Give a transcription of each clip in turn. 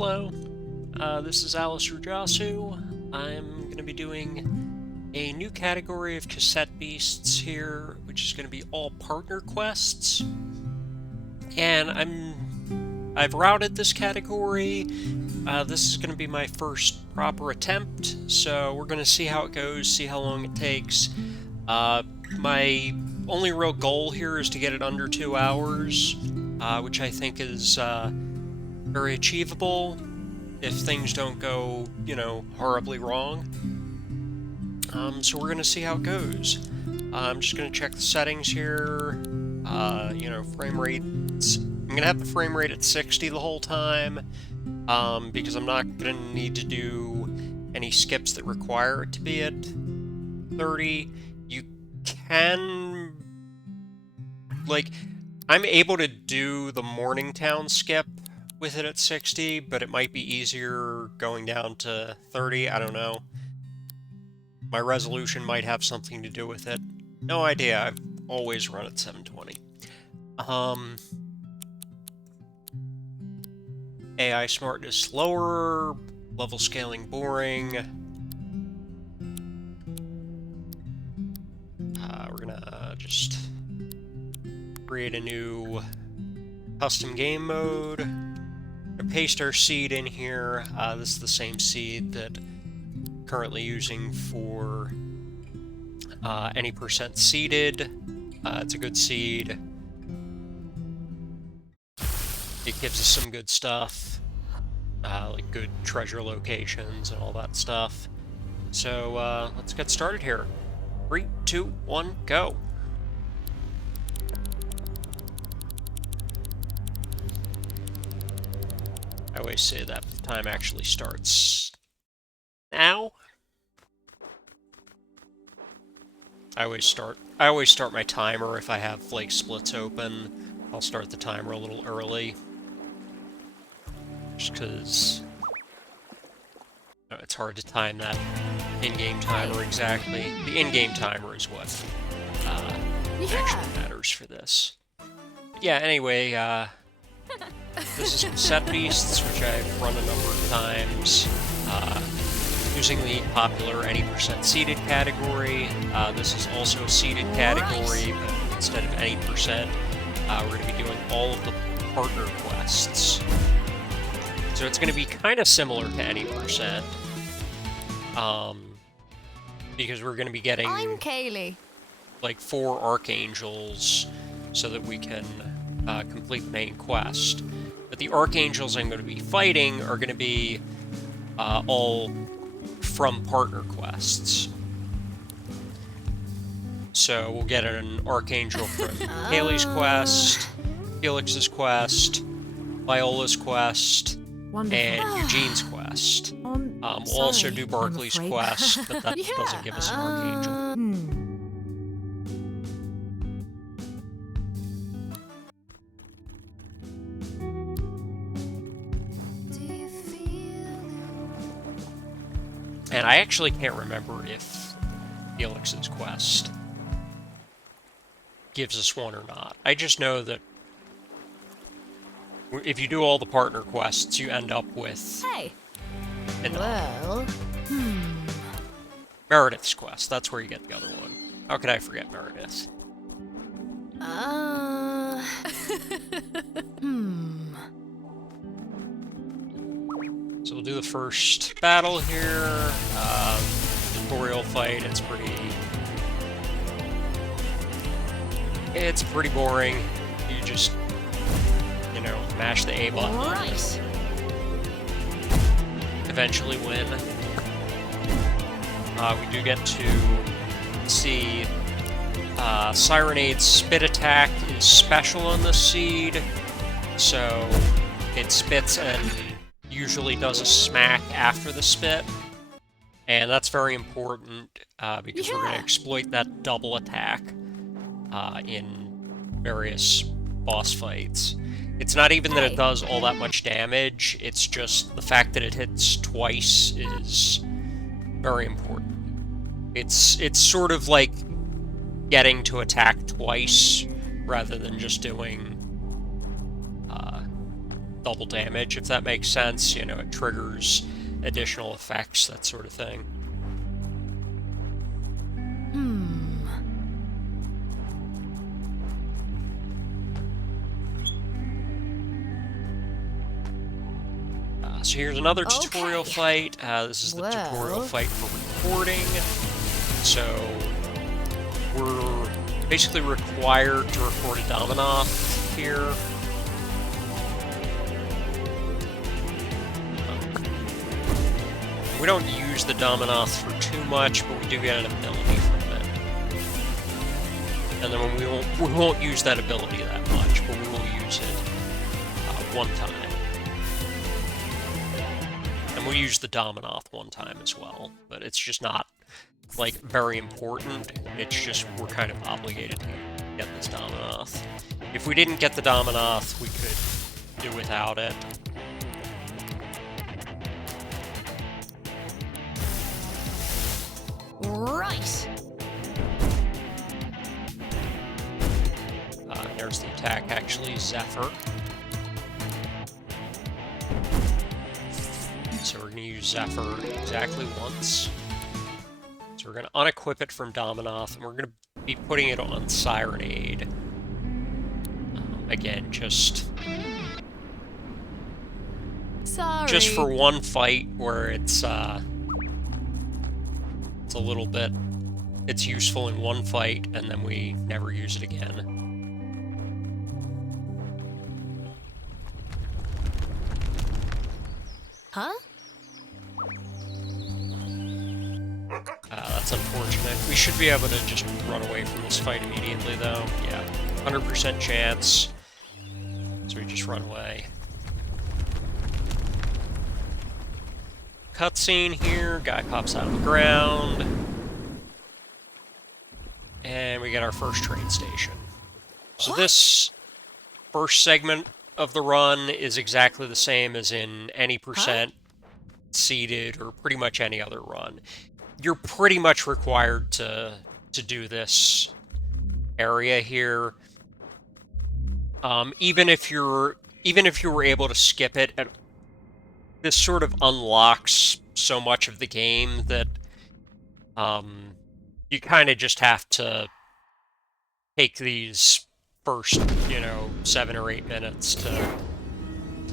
Hello, this is Alice Rujasu. I'm going to be doing a new category of cassette beasts here, which is going to be all partner quests. And I've routed this category. This is going to be my first proper attempt, so we're going to see how it goes, see how long it takes. My only real goal here is to get it under 2 hours, which I think is very achievable if things don't go, horribly wrong. So we're going to see how it goes. I'm just going to check the settings here. Frame rates. I'm going to have the frame rate at 60 the whole time, because I'm not going to need to do any skips that require it to be at 30. You can, I'm able to do the Morningtown skip with it at 60, but it might be easier going down to 30, I don't know. My resolution might have something to do with it. No idea, I've always run at 720. AI smartness lower, level scaling boring. We're gonna just create a new custom game mode. Paste our seed in here. This is the same seed that I'm currently using for any percent seeded. It's a good seed. It gives us some good stuff, like good treasure locations and all that stuff. So let's get started here. 3, 2, 1, go! I always say that the time actually starts now. I always start my timer if I have splits open. I'll start the timer a little early, just because it's hard to time that in-game timer exactly. The in-game timer is what actually matters for this. But yeah. Anyway. This is Cassette Beasts, which I've run a number of times, using the popular any percent seeded category. This is also a seeded category, but instead of any percent, we're going to be doing all of the partner quests. So it's going to be kind of similar to any percent, because we're going to be getting I'm Kaylee. 4 archangels so that we can complete the main quest. But the archangels I'm going to be fighting are going to be all from partner quests. So we'll get an archangel from Kaylee's quest, Felix's quest, Viola's quest, and Eugene's quest. We'll also do Barkley's quest, but that doesn't give us an archangel. And I actually can't remember if Felix's quest gives us one or not. I just know that if you do all the partner quests, you end up with... Hey! Meredith's quest. That's where you get the other one. How could I forget Meredith? So we'll do the first battle here. Tutorial fight. It's pretty boring. You just, mash the A button. Right. Eventually win. We do get to see Sirenade's spit attack is special on this seed, so it spits and usually does a smack after the spit, and that's very important because we're going to exploit that double attack in various boss fights. It's not even that it does all that much damage, it's just the fact that it hits twice is very important. It's sort of like getting to attack twice rather than just doing double damage, if that makes sense. You know, it triggers additional effects, that sort of thing. So here's another tutorial fight. This is the tutorial fight for recording. So we're basically required to record a Dominoff here. We don't use the Dominoff for too much, but we do get an ability from it. And then we won't use that ability that much, but we will use it one time. And we'll use the Dominoff one time as well, but it's just not, like, very important. It's just we're kind of obligated to get this Dominoff. If we didn't get the Dominoff, we could do without it. Right. There's the attack, actually, Zephyr. So we're going to use Zephyr exactly once. So we're going to unequip it from Dominoff, and we're going to be putting it on Sirenade. Again, just for one fight where it's a little bit, it's useful in one fight, and then we never use it again. Huh? That's unfortunate. We should be able to just run away from this fight immediately, though. Yeah, 100% chance. So we just run away. Cutscene here. Guy pops out of the ground. And we get our first train station. So this first segment of the run is exactly the same as in any percent seeded or pretty much any other run. You're pretty much required to do this area here. Even if you were able to skip it, this sort of unlocks so much of the game that you kind of just have to take these first, 7 or 8 minutes to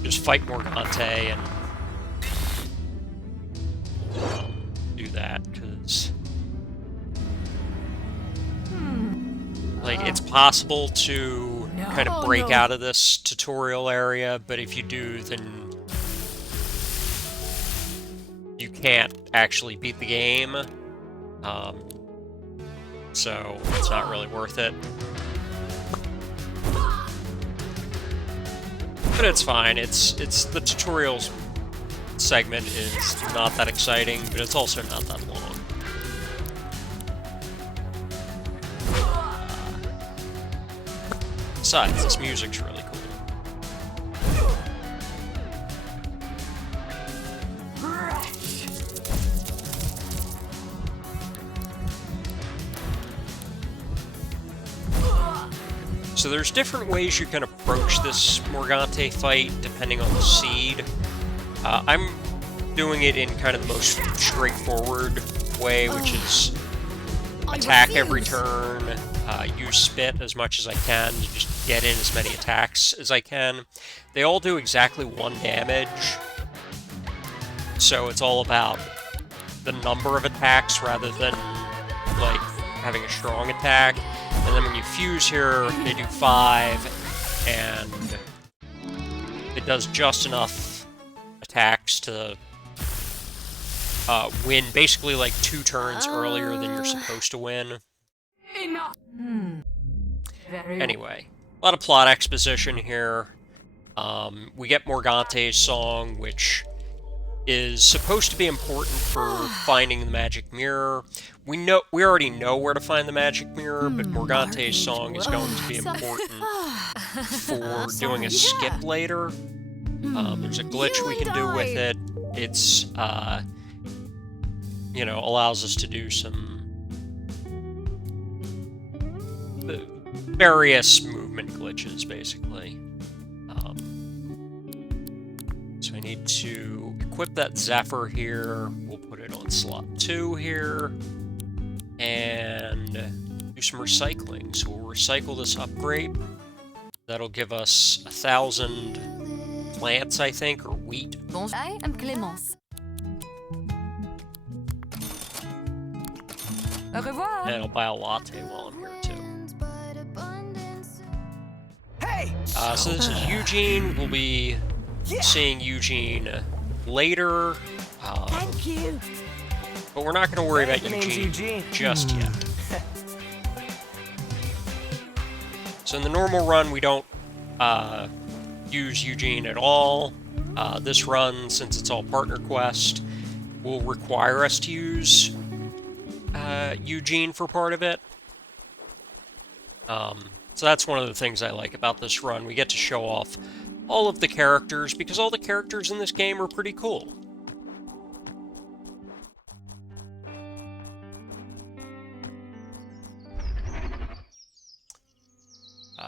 just fight Morgante and do that, because like, it's possible to kind of break out of this tutorial area, but if you do, then you can't actually beat the game, so it's not really worth it. But it's fine. It's the tutorials segment is not that exciting, but it's also not that long. Besides, this music's really cool. So there's different ways you can approach this Morgante fight depending on the seed. I'm doing it in kind of the most straightforward way, which is attack every turn, use spit as much as I can to just get in as many attacks as I can. They all do exactly 1 damage, so it's all about the number of attacks rather than, like, having a strong attack. And then when you fuse here, they do 5, and it does just enough attacks to win basically like 2 turns earlier than you're supposed to win. Anyway, a lot of plot exposition here. We get Morgante's song, which is supposed to be important for finding the magic mirror. We already know where to find the magic mirror, but Morgante's song is going to be important for doing a skip later. There's a glitch we can do with it. It's, allows us to do some various movement glitches, basically. need to equip that Zephyr here. We'll put it on slot 2 here. And do some recycling. So we'll recycle this upgrade. That'll give us 1,000 plants, I think, or wheat. Bonjour, I am Clémence. Au revoir. And I'll buy a latte while I'm here, too. Hey! So this is Eugene. We'll be seeing Eugene later. Thank you. But we're not going to worry about The name's Eugene Eugene. just yet. So in the normal run, we don't use Eugene at all. This run, since it's all partner quest, will require us to use Eugene for part of it. So that's one of the things I like about this run. We get to show off all of the characters, because all the characters in this game are pretty cool.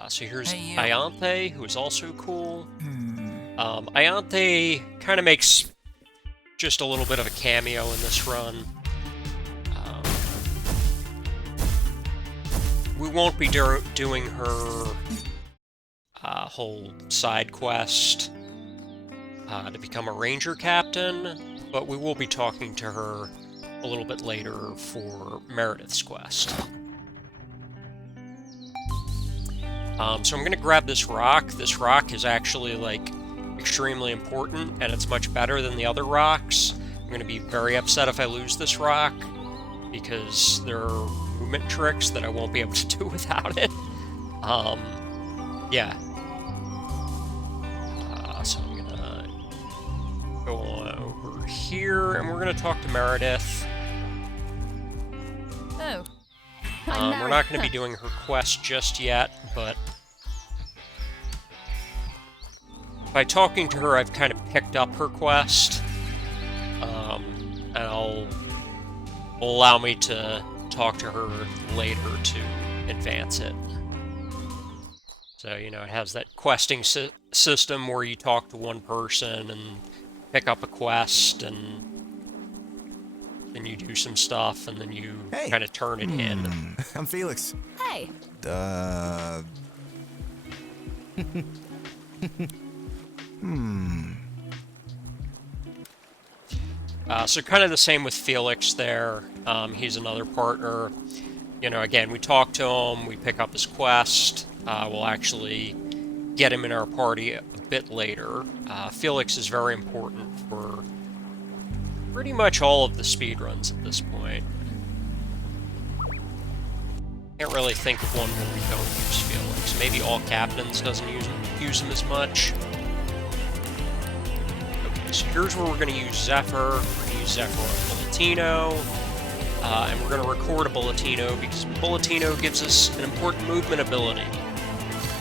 So here's Ianthe, who is also cool. Ianthe kind of makes just a little bit of a cameo in this run. We won't be doing her whole side quest to become a ranger captain, but we will be talking to her a little bit later for Meredith's quest. So I'm going to grab this rock. This rock is actually, like, extremely important, and it's much better than the other rocks. I'm going to be very upset if I lose this rock, because there are movement tricks that I won't be able to do without it. Yeah. So I'm going to go on over here, and we're going to talk to Meredith. Oh. We're not going to be doing her quest just yet, but by talking to her, I've kind of picked up her quest, and will allow me to talk to her later to advance it. So, you know, it has that questing system where you talk to one person and pick up a quest, and then you do some stuff, and then you kind of turn it in. I'm Felix. Hey. So kind of the same with Felix there. He's another partner. You know, again, we talk to him, we pick up his quest. We'll actually get him in our party a bit later. Felix is very important for pretty much all of the speedruns at this point. Can't really think of one where we don't use Felix. Maybe All Captains doesn't use him as much. Okay, so here's where we're going to use Zephyr. We're going to use Zephyr on Bulletino. And we're going to record a Bulletino because Bulletino gives us an important movement ability.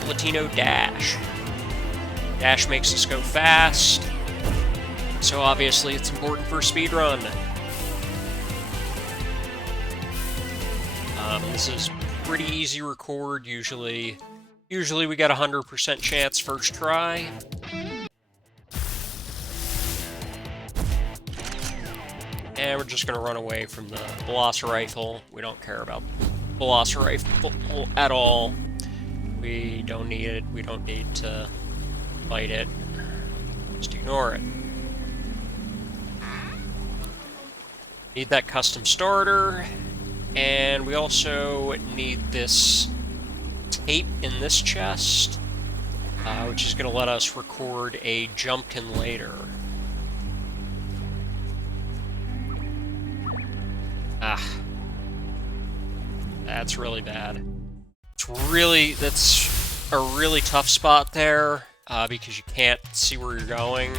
Bulletino Dash. Dash makes us go fast. So obviously it's important for speedrun. This is pretty easy record. Usually we get a 100% chance first try. And we're just going to run away from the Velocirifle. We don't care about Velocirifle at all. We don't need it. We don't need to fight it. Just ignore it. Need that custom starter. And we also need this tape in this chest, which is going to let us record a Jumpkin later. That's really bad. That's a really tough spot there, because you can't see where you're going.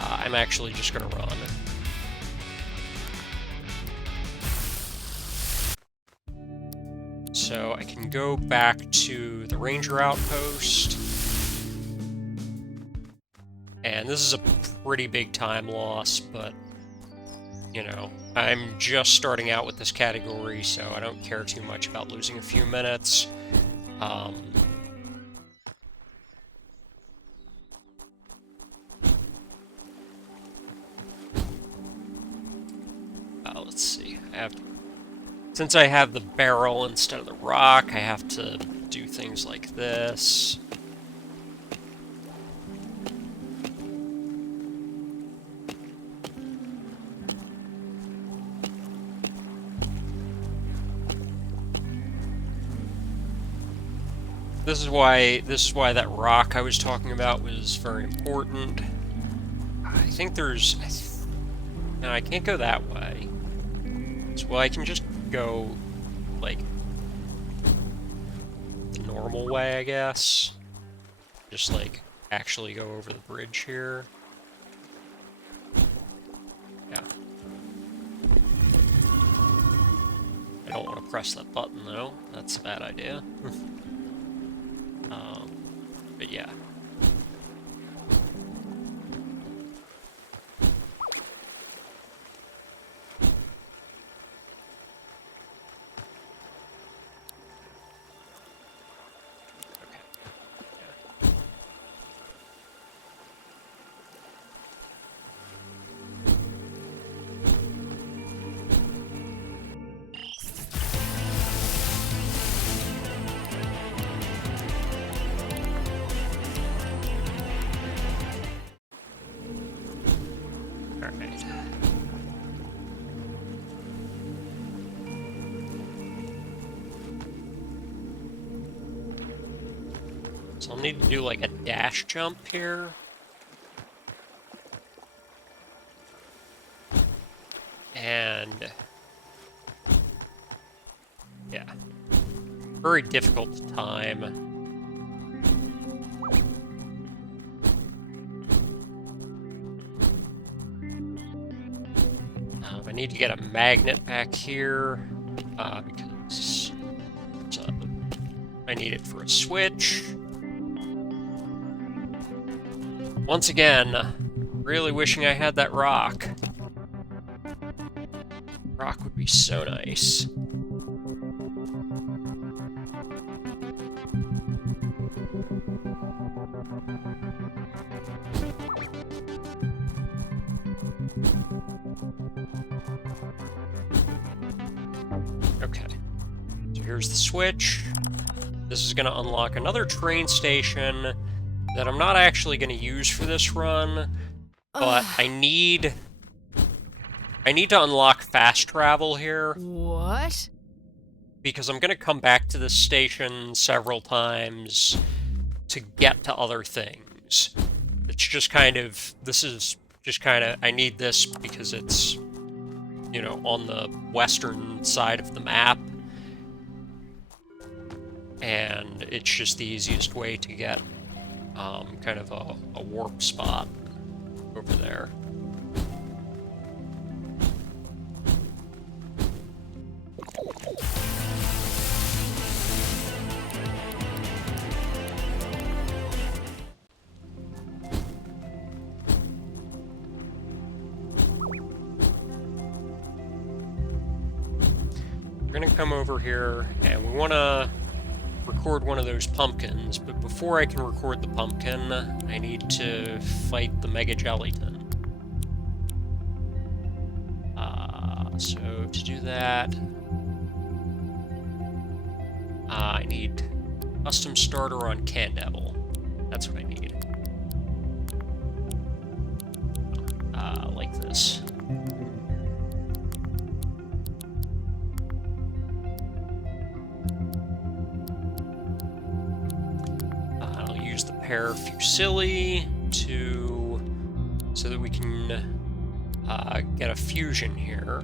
I'm actually just gonna run. So I can go back to the Ranger Outpost. And this is a pretty big time loss, but you know, I'm just starting out with this category, so I don't care too much about losing a few minutes. let's see. Since I have the barrel instead of the rock, I have to do things like this. This is why that rock I was talking about was very important. I think there's... No, I can't go that way. So, well, I can just go, like, the normal way, I guess. Just, like, actually go over the bridge here. Yeah. I don't want to press that button, though. That's a bad idea. But yeah. Alright. So I'll need to do like a dash jump here. And yeah. Very difficult to time. I need to get a magnet back here, because I need it for a switch. Once again, really wishing I had that rock. Rock would be so nice. Okay, so here's the switch. This is going to unlock another train station that I'm not actually going to use for this run, but I need to unlock fast travel here. What? Because I'm going to come back to this station several times to get to other things. It's just kind of, this is just kind of, I need this because it's, you know, on the western side of the map. And it's just the easiest way to get kind of a warp spot over there. We're gonna come over here and we want to record one of those pumpkins, but before I can record the pumpkin, I need to fight the Mega Jellyton. So to do that, I need custom starter on Candevil. That's what I need. Like this. I'll use the pair Fusilli so that we can get a fusion here.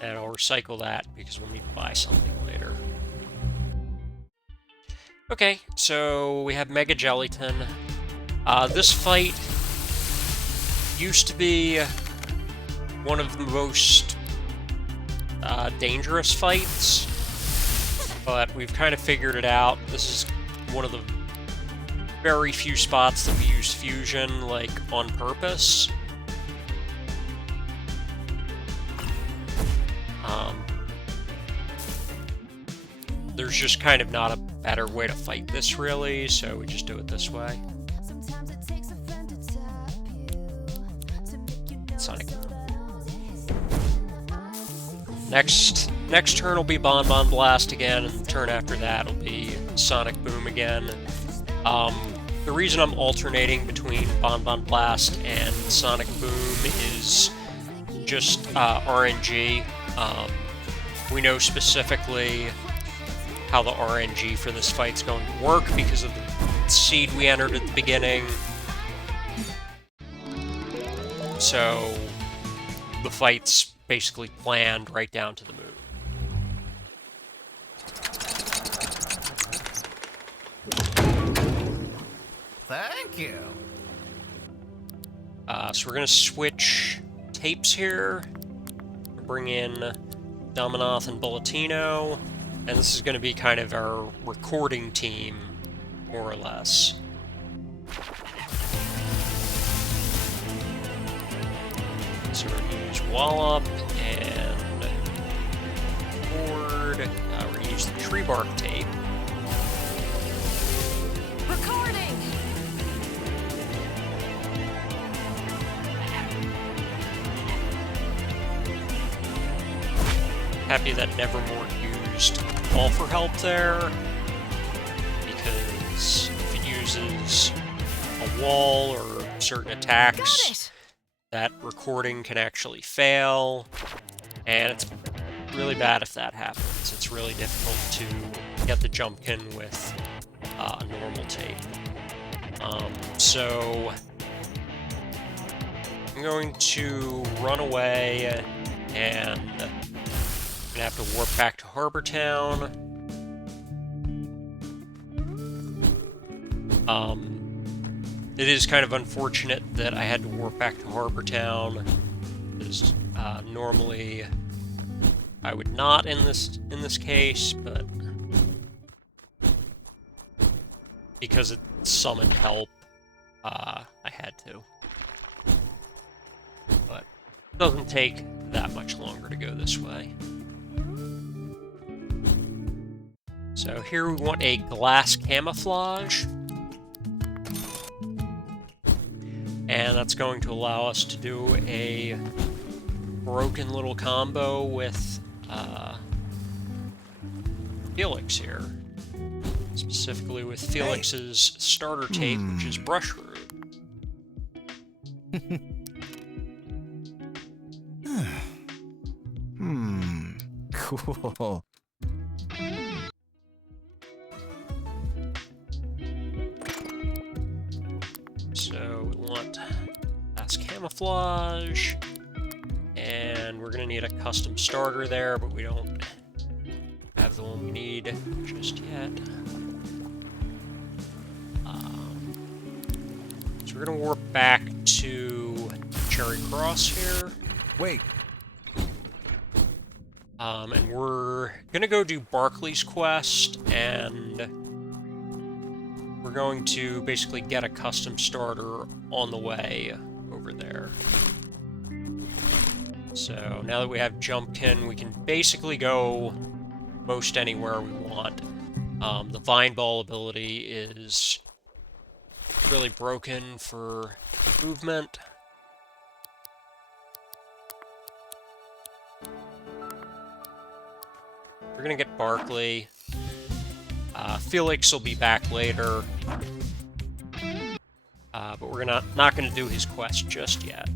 And I'll recycle that because we'll need to buy something later. Okay, so we have Mega Jellyton. This fight used to be one of the most dangerous fights, but we've kind of figured it out. This is one of the very few spots that we use fusion, like, on purpose. There's just kind of not a better way to fight this, really, so we just do it this way. Sonic. Next turn will be Bon Bon Blast again, and the turn after that will be Sonic Boom again. The reason I'm alternating between Bon Bon Blast and Sonic Boom is just RNG. We know specifically how the RNG for this fight's going to work because of the seed we entered at the beginning. So the fight's basically planned right down to the moon. Thank you. So we're gonna switch tapes here. Bring in Dominoth and Bulletino, and this is gonna be kind of our recording team, more or less. So we're gonna use Wallop and board. We're gonna use the tree bark tape. Recording. Happy that Nevermore used Call for Help there, because if it uses a wall or certain attacks, that recording can actually fail, and it's really bad if that happens. It's really difficult to get the Jumpkin with a normal tape. So I'm going to run away, and I'm gonna have to warp back to Harbor Town. It is kind of unfortunate that I had to warp back to Harbor Town, because normally I would not in this case, but because it summoned help, I had to. But it doesn't take that much longer to go this way. So here we want a glass camouflage. And that's going to allow us to do a broken little combo with Felix here. Specifically with Felix's starter tape, which is Brush Root. Cool. So we want glass camouflage, and we're gonna need a custom starter there, but we don't have the one we need just yet. So we're gonna warp back to Cherry Cross here. Wait. And we're gonna go do Barkley's quest, and we're going to basically get a custom starter on the way over there. So now that we have Jumpkin, we can basically go most anywhere we want. The Vine Ball ability is really broken for movement. We're gonna get Barkley. Felix will be back later, but we're not gonna do his quest just yet.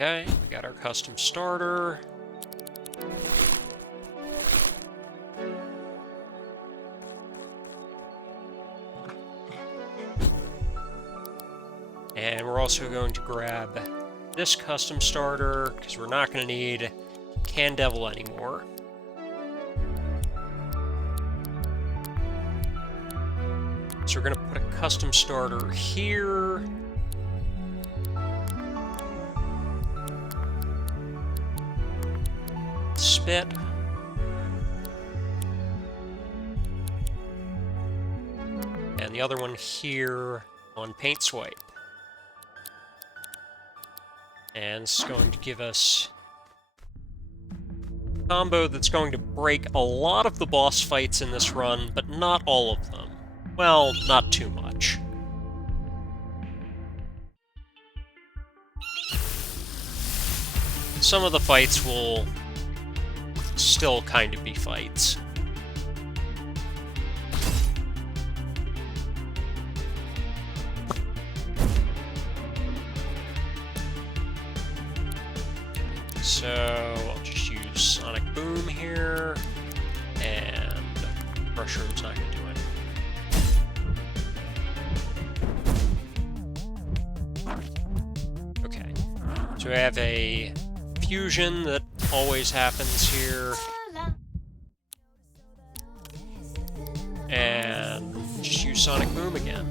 Okay, we got our custom starter. And we're also going to grab this custom starter, because we're not going to need Candevil anymore. So we're gonna put a custom starter here. Spit. And the other one here on paint swipe. And it's going to give us a combo that's going to break a lot of the boss fights in this run, but not all of them. Well, not too much. Some of the fights will still kind of be fights. So I'll just use Sonic Boom here, and Mushroom's not going to do anything. Okay, so we have a fusion that always happens here, and just use Sonic Boom again.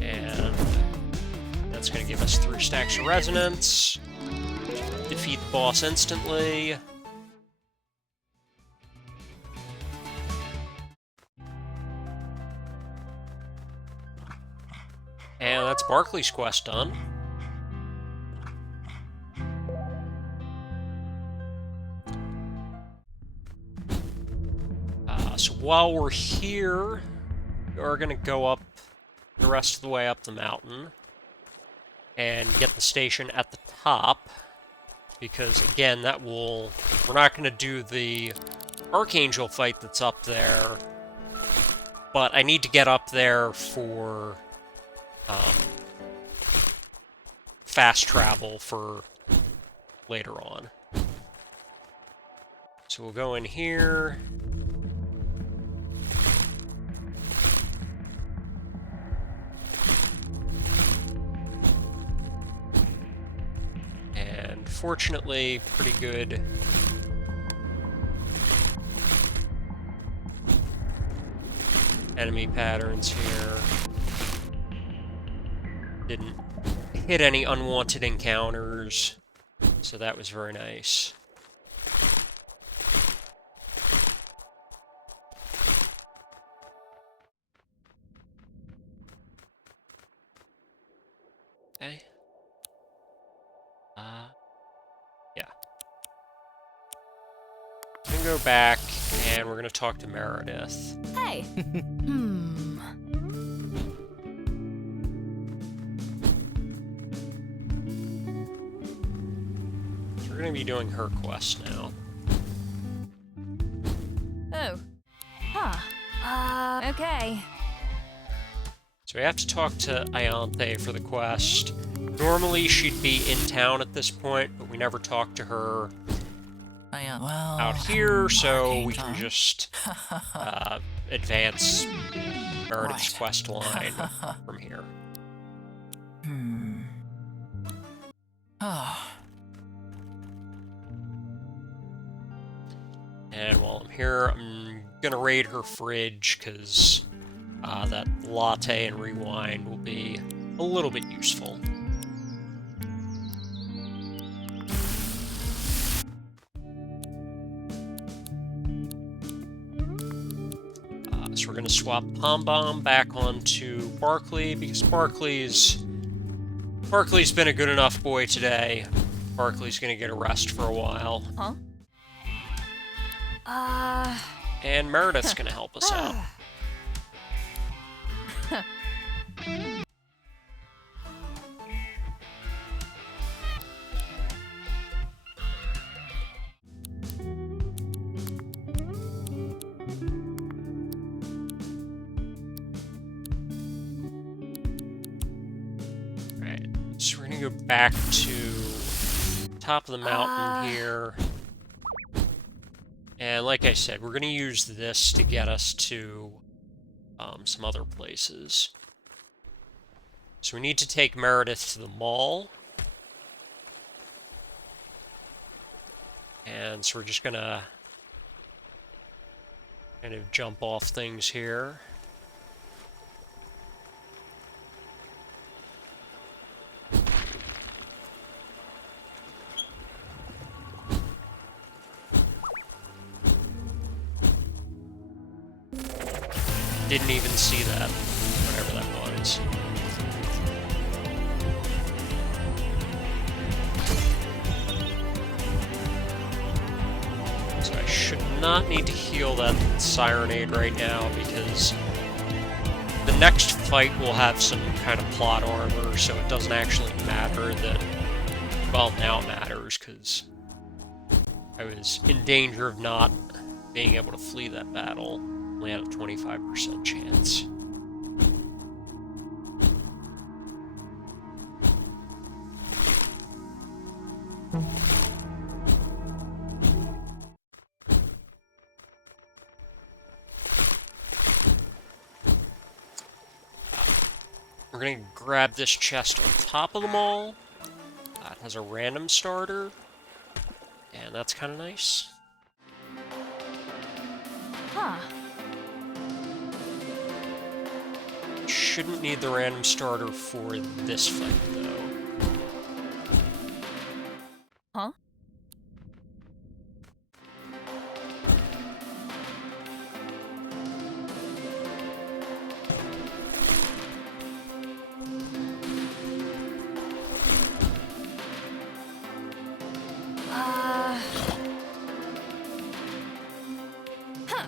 And that's going to give us 3 stacks of resonance. Defeat the boss instantly. And that's Barkley's quest done. So while we're here, we're going to go up the rest of the way up the mountain and get the station at the top, because again, that will... We're not going to do the Archangel fight that's up there, but I need to get up there for fast travel for later on. So we'll go in here. And fortunately, pretty good enemy patterns here. Didn't hit any unwanted encounters, so that was very nice. Okay. Yeah. We're gonna go back, and we're gonna talk to Meredith. Hey. So we're gonna be doing her quest now. Oh. Huh. Okay. So we have to talk to Ianthe for the quest. Normally she'd be in town at this point, but we never talked to her out here, so we can just advance Meredith's quest line from here. And while I'm here, I'm gonna raid her fridge, because that latte and rewind will be a little bit useful. So we're going to swap Pom Bomb back onto Barkley, because Barkley's been a good enough boy today. Barkley's going to get a rest for a while. Huh? And Meredith's going to help us out. Right, so we're going to go back to top of the mountain here. And like I said, we're going to use this to get us to some other places. So we need to take Meredith to the mall. And so we're just going to kind of jump off things here. Didn't even see that, whatever that was. So I should not need to heal that Sirenade right now, because the next fight will have some kind of plot armor, so it doesn't actually matter that... Well, now it matters, because I was in danger of not being able to flee that battle. Only had a 25% chance. We're gonna grab this chest on top of them all. It has a random starter, and that's kind of nice. Huh. Shouldn't need the random starter for this fight, though. Huh? Huh.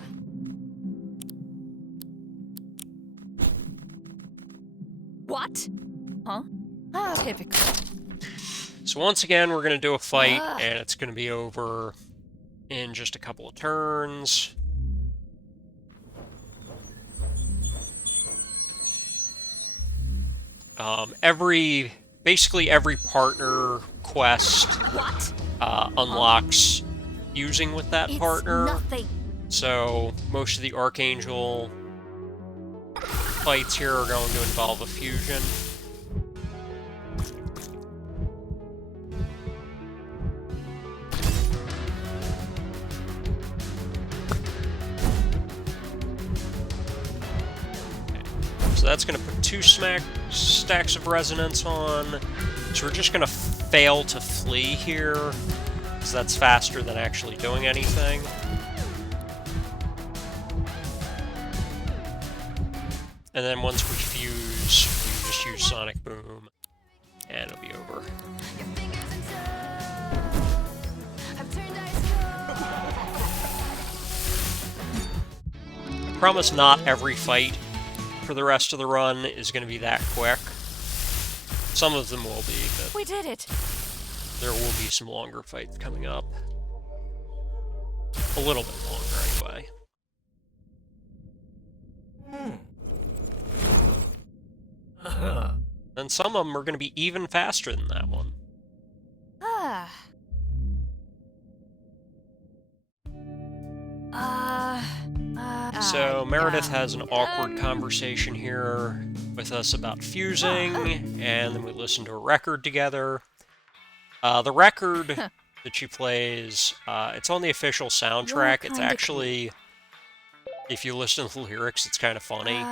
What? Huh? Typical. So once again, we're going to do a fight, and it's going to be over in just a couple of turns. Basically every partner quest unlocks fusing with that partner. Nothing. So most of the Archangel fights here are going to involve a fusion. So that's going to put 2 stacks of resonance on. So we're just going to fail to flee here, because that's faster than actually doing anything. And then once we fuse, we can just use Sonic Boom, and it'll be over. I promise not every fight for the rest of the run is going to be that quick. Some of them will be, but We did it. there will be some longer fights coming up. A little bit longer, anyway. And some of them are going to be even faster than that one. So Meredith has an awkward conversation here with us about fusing, and then we listen to a record together. The record that she plays, it's on the official soundtrack. It's actually, if you listen to the lyrics, it's kind of funny.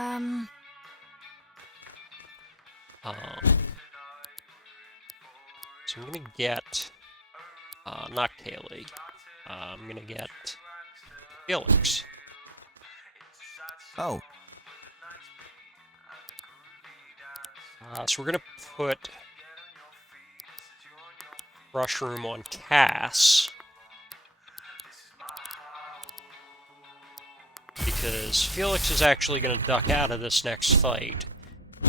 So I'm gonna get, not Kaylee, I'm gonna get Felix. Oh. So we're gonna put Rushroom on Cass, because Felix is actually gonna duck out of this next fight.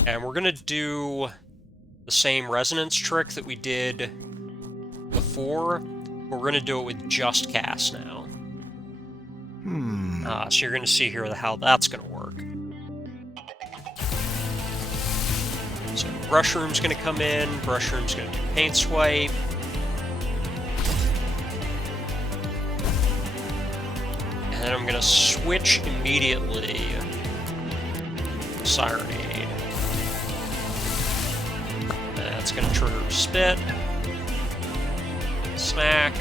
And we're gonna do the same resonance trick that we did before. We're gonna do it with just Cass now. So you're gonna see here how that's gonna work. So Rushroom's gonna come in, Rushroom's gonna do Paint Swipe. And then I'm gonna switch immediately Sirenade. That's going to trigger Spit. Smack.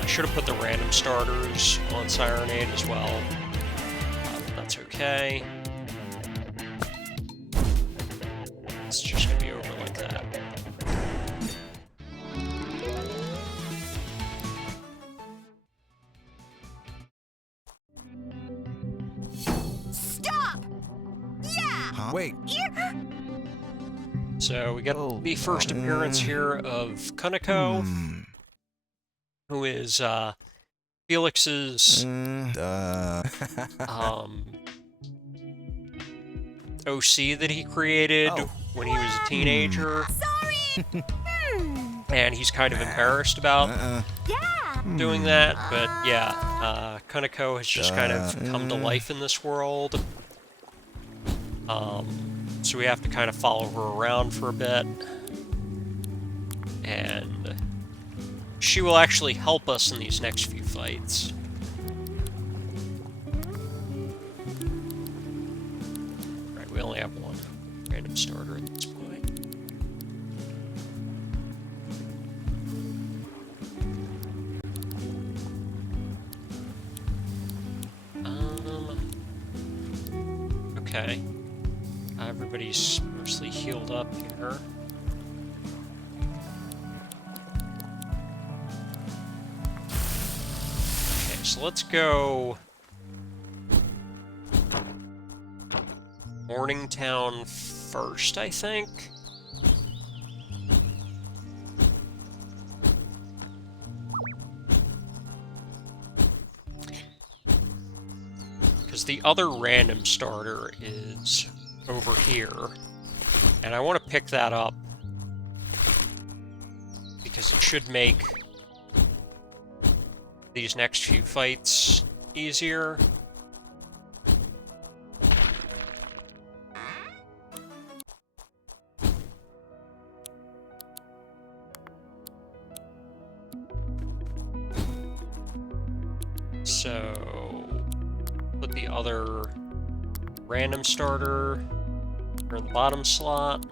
I should have put the random starters on Sirenade as well. That's okay. It's just gonna be over like that. Stop! Yeah! Huh? Wait. So we got the first appearance here of Kuniko, who is Felix's OC that he created when he was a teenager. Sorry! And he's kind of embarrassed about Yeah! doing that, but yeah, Kuniko has just kind of come to life in this world. So we have to kind of follow her around for a bit. And she will actually help us in these next few fights. Right, we only have one random starter at this point. Okay. Everybody's mostly healed up here. Okay, so let's go Morningtown first, I think. Because the other random starter is over here, and I want to pick that up because it should make these next few fights easier. So put the other random starter in the bottom slot.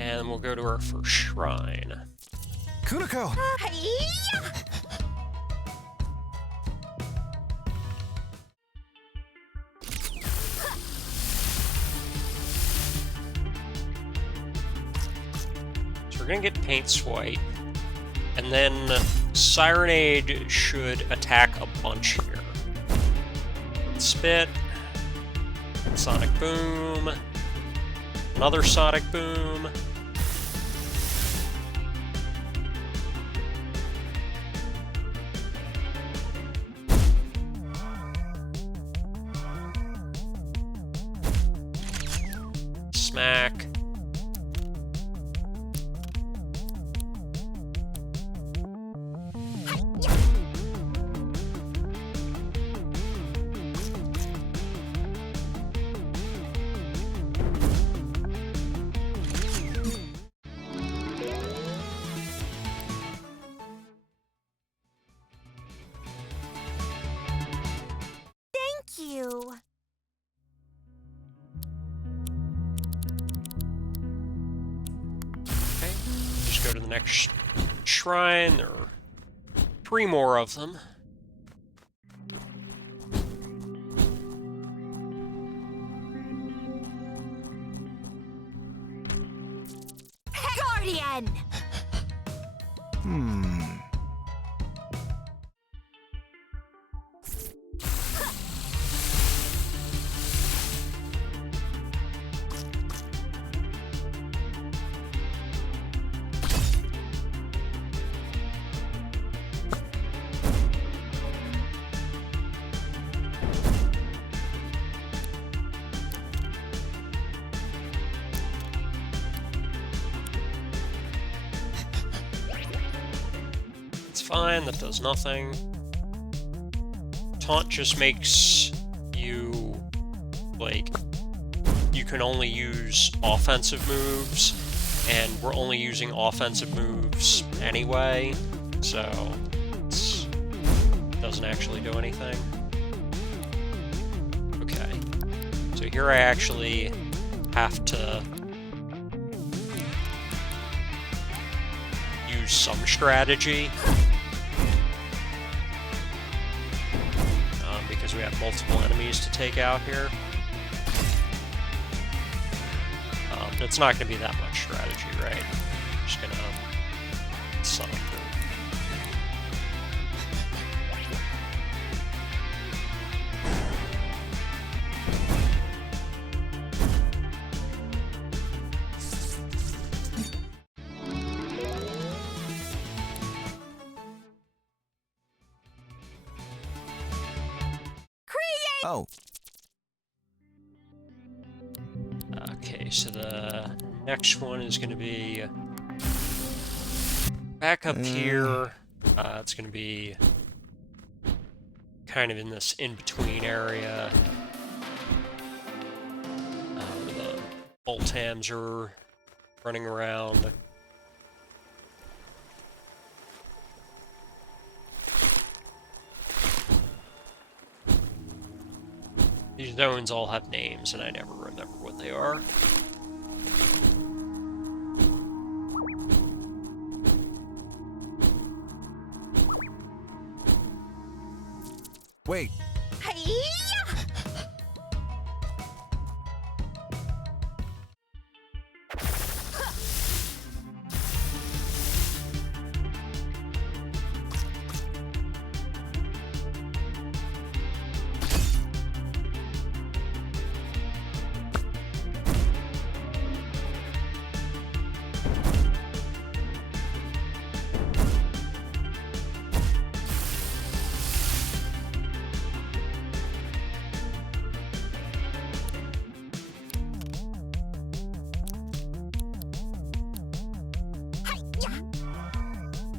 And we'll go to our first shrine. Kuniko! So we're gonna get Paint Swipe, and then Sirenade should attack a bunch here. Spit, Sonic Boom, another Sonic Boom. Smack. Thank you. Okay, just go to the next shrine. There are 3 more of them. Guardian! Fine, that does nothing. Taunt just makes you, like, you can only use offensive moves, and we're only using offensive moves anyway, so it doesn't actually do anything. Okay, so here I actually have to use some strategy. Because we have multiple enemies to take out here. It's not going to be that much strategy, right? Just going to suck. Oh. Okay, so the next one is going to be back up here. It's going to be kind of in this in-between area where the Boltams are running around. These zones all have names, and I never remember what they are. Wait. Hi-ya!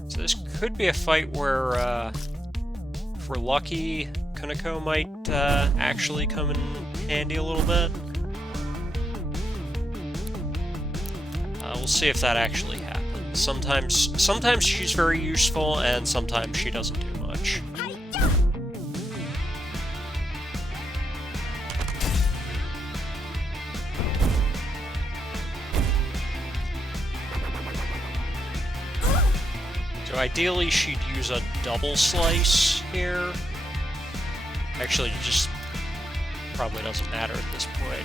So this could be a fight where, if we're lucky, Kuniko might actually come in handy a little bit. We'll see if that actually happens. Sometimes she's very useful, and sometimes she doesn't do much. Hi-ya! So ideally, she'd use a double slice here. Actually, it just probably doesn't matter at this point.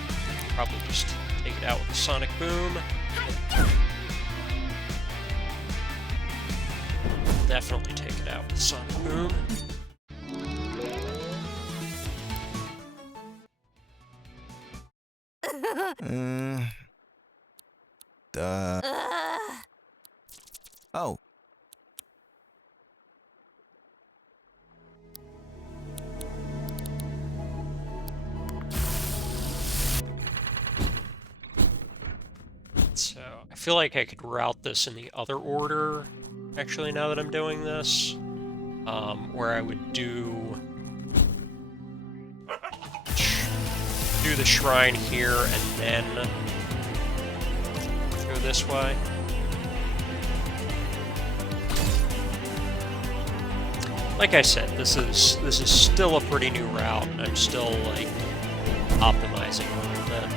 Probably just take it out with a sonic boom. Definitely take it out with a sonic boom. Oh. So, I feel like I could route this in the other order, actually, now that I'm doing this. Where I would do the shrine here and then go this way. Like I said, this is still a pretty new route. I'm still like optimizing a little bit.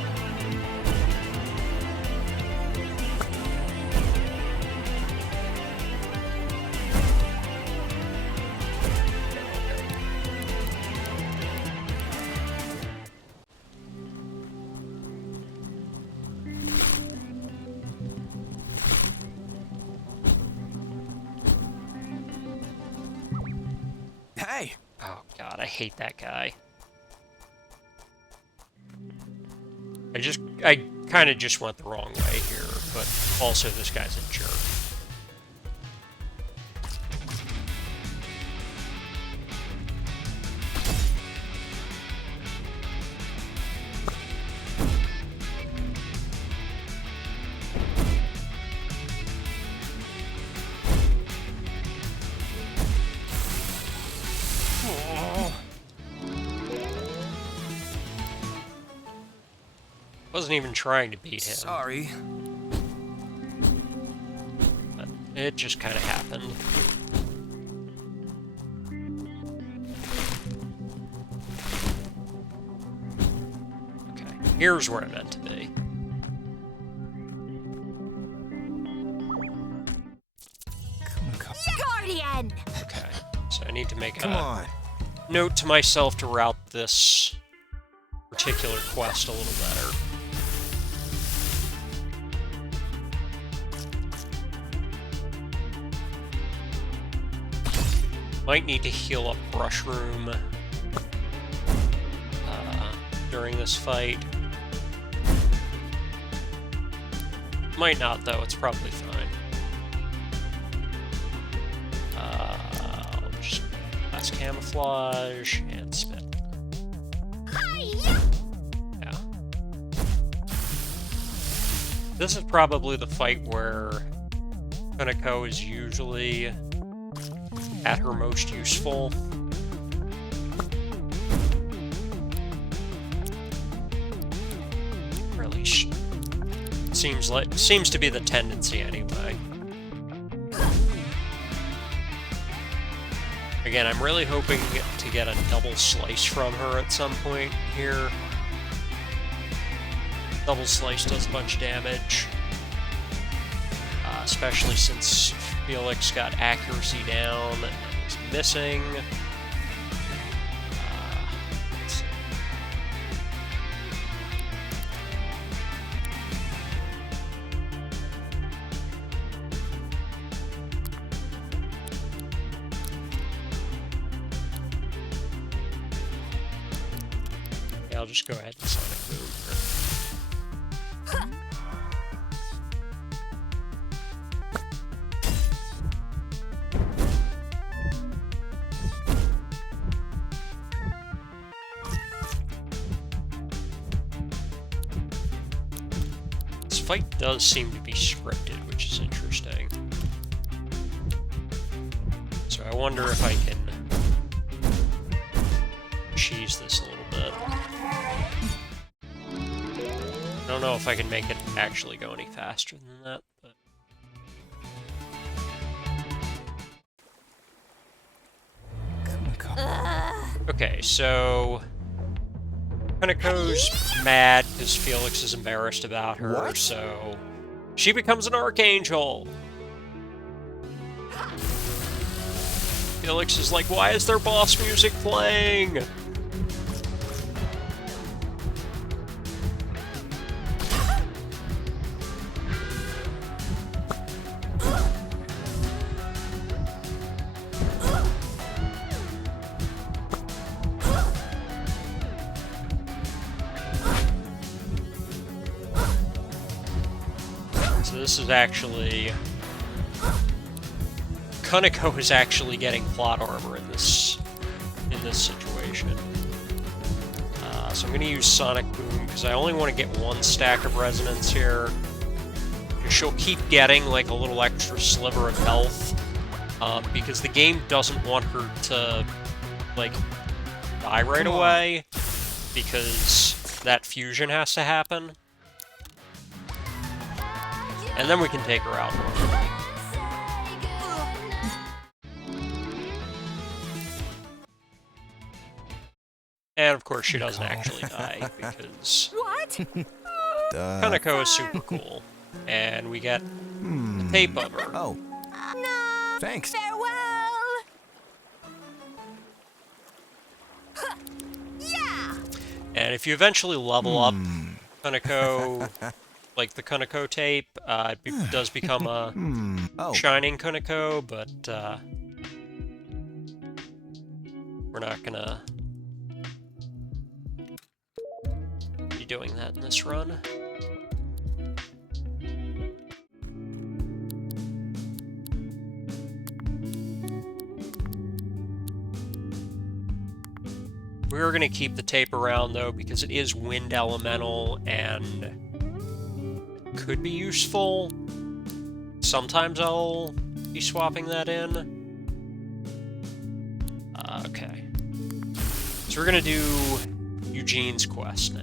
Hey. Oh god, I hate that guy. I kind of just went the wrong way here, but also this guy's a jerk. Wasn't even trying to beat him. Sorry. But it just kind of happened. Okay, here's where I meant to be. champion! Okay, so I need to make Come a on. note to myself to route this particular quest a little better. Might need to heal up Brushroom during this fight. Might not, though. It's probably fine. I'll just pass Camouflage and Spit. Yeah. This is probably the fight where Kuniko is usually at her most useful. Really seems to be the tendency anyway. Again, I'm really hoping to get a double slice from her at some point here. Double slice does a bunch of damage, especially since Felix got accuracy down and is missing. Let's see. Yeah, I'll just go ahead and Sonic Boom here. This fight does seem to be scripted, which is interesting. So I wonder if I can cheese this a little bit. I don't know if I can make it actually go any faster than that, but... Okay, so... Kuniko's mad because Felix is embarrassed about her, What? so... She becomes an Archangel! Felix is like, why is their boss music playing? So this is actually... Kuniko is actually getting plot armor in this situation. So I'm going to use Sonic Boom because I only want to get one stack of resonance here. And she'll keep getting like a little extra sliver of health because the game doesn't want her to like die right away because that fusion has to happen. And then we can take her out normally. And of course she doesn't actually die, because What? Kuniko is super cool. And we get the tape of her. Oh, No. thanks. Farewell. Yeah. And if you eventually level up Kuniko, like the Kuniko tape, it does become a Oh, shining Kuniko, but we're not gonna be doing that in this run. We're going to keep the tape around, though, because it is wind elemental and could be useful. Sometimes I'll be swapping that in. Okay. So we're going to do Eugene's quest now.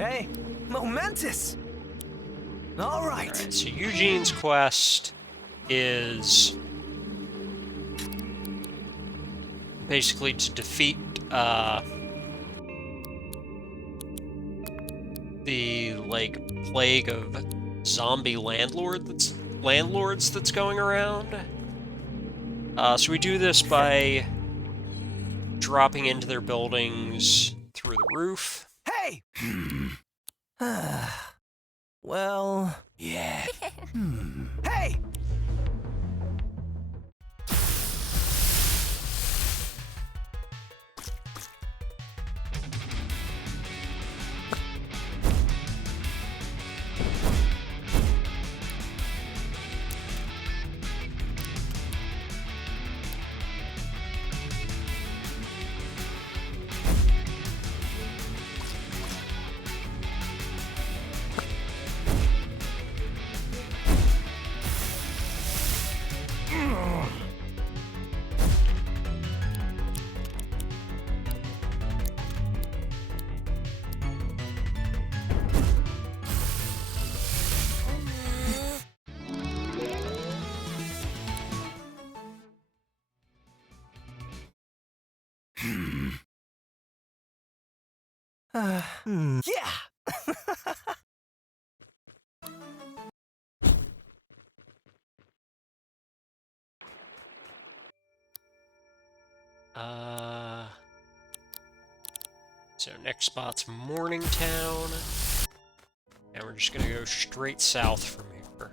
Hey, momentous! All right. Alright, so Eugene's quest is basically to defeat the plague of zombie landlords that's going around. So we do this by dropping into their buildings through the roof. Hey! Well, yeah. Hey! Yeah! So next spot's Morningtown, and we're just gonna go straight south from here.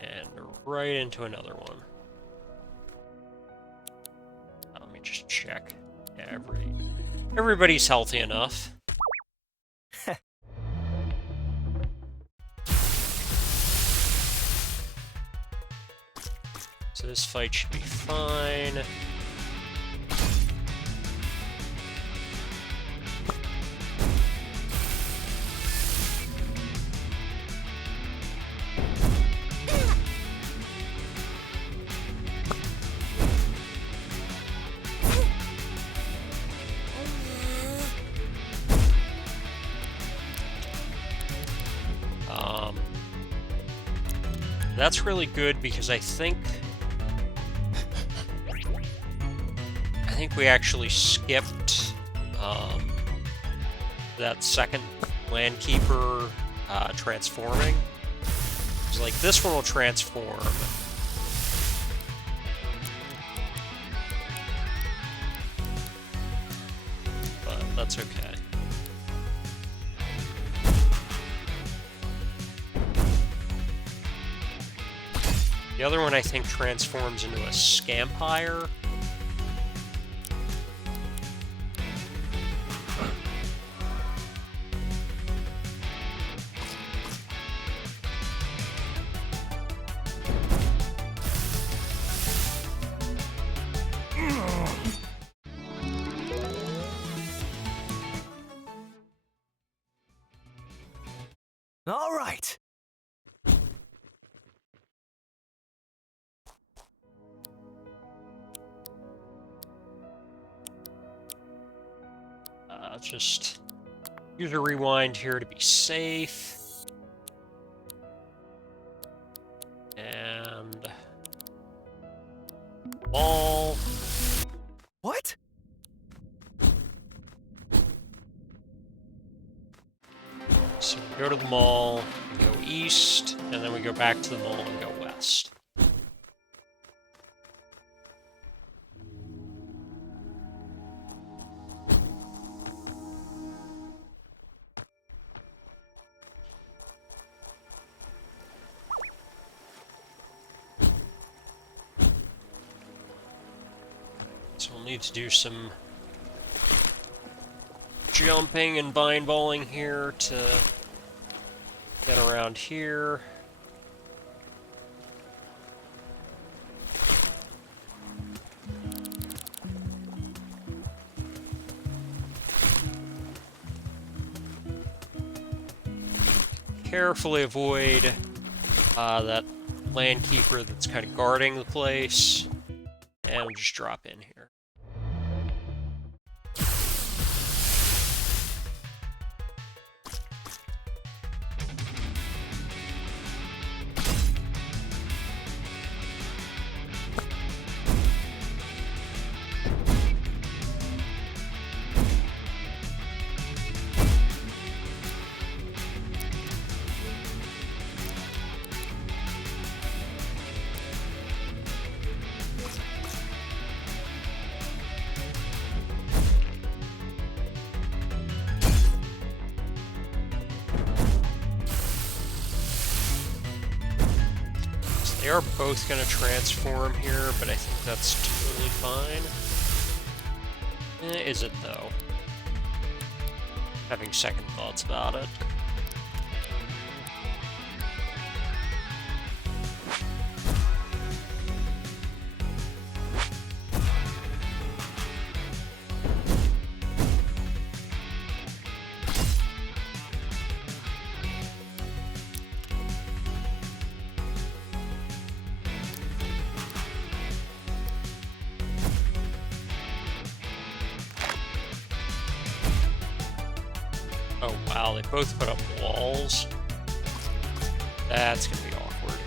And right into another one. Let me just check. Yeah, everybody's healthy enough. So this fight should be fine. That's really good because I think we actually skipped that second Landkeeper transforming. It's like this one will transform. But that's okay. The other one I think transforms into a Scampire. All right. Just use a rewind here to be safe. And ball. What? So we go to the mall, we go east, and then we go back to the mall and go west. So we'll need to do some jumping and bind balling here to get around here. Carefully avoid that Landkeeper that's kind of guarding the place. and we'll just drop in here. They are both going to transform here, but I think that's totally fine. Is it, though? Having second thoughts about it. Oh wow, they both put up walls. That's gonna be awkward.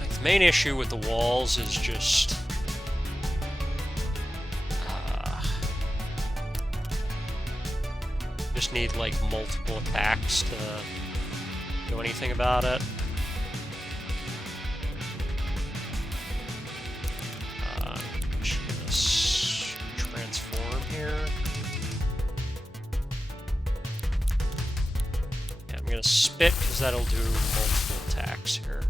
Like, the main issue with the walls is just... just need, like, multiple attacks to do anything about it. Spit, because that'll do multiple attacks here.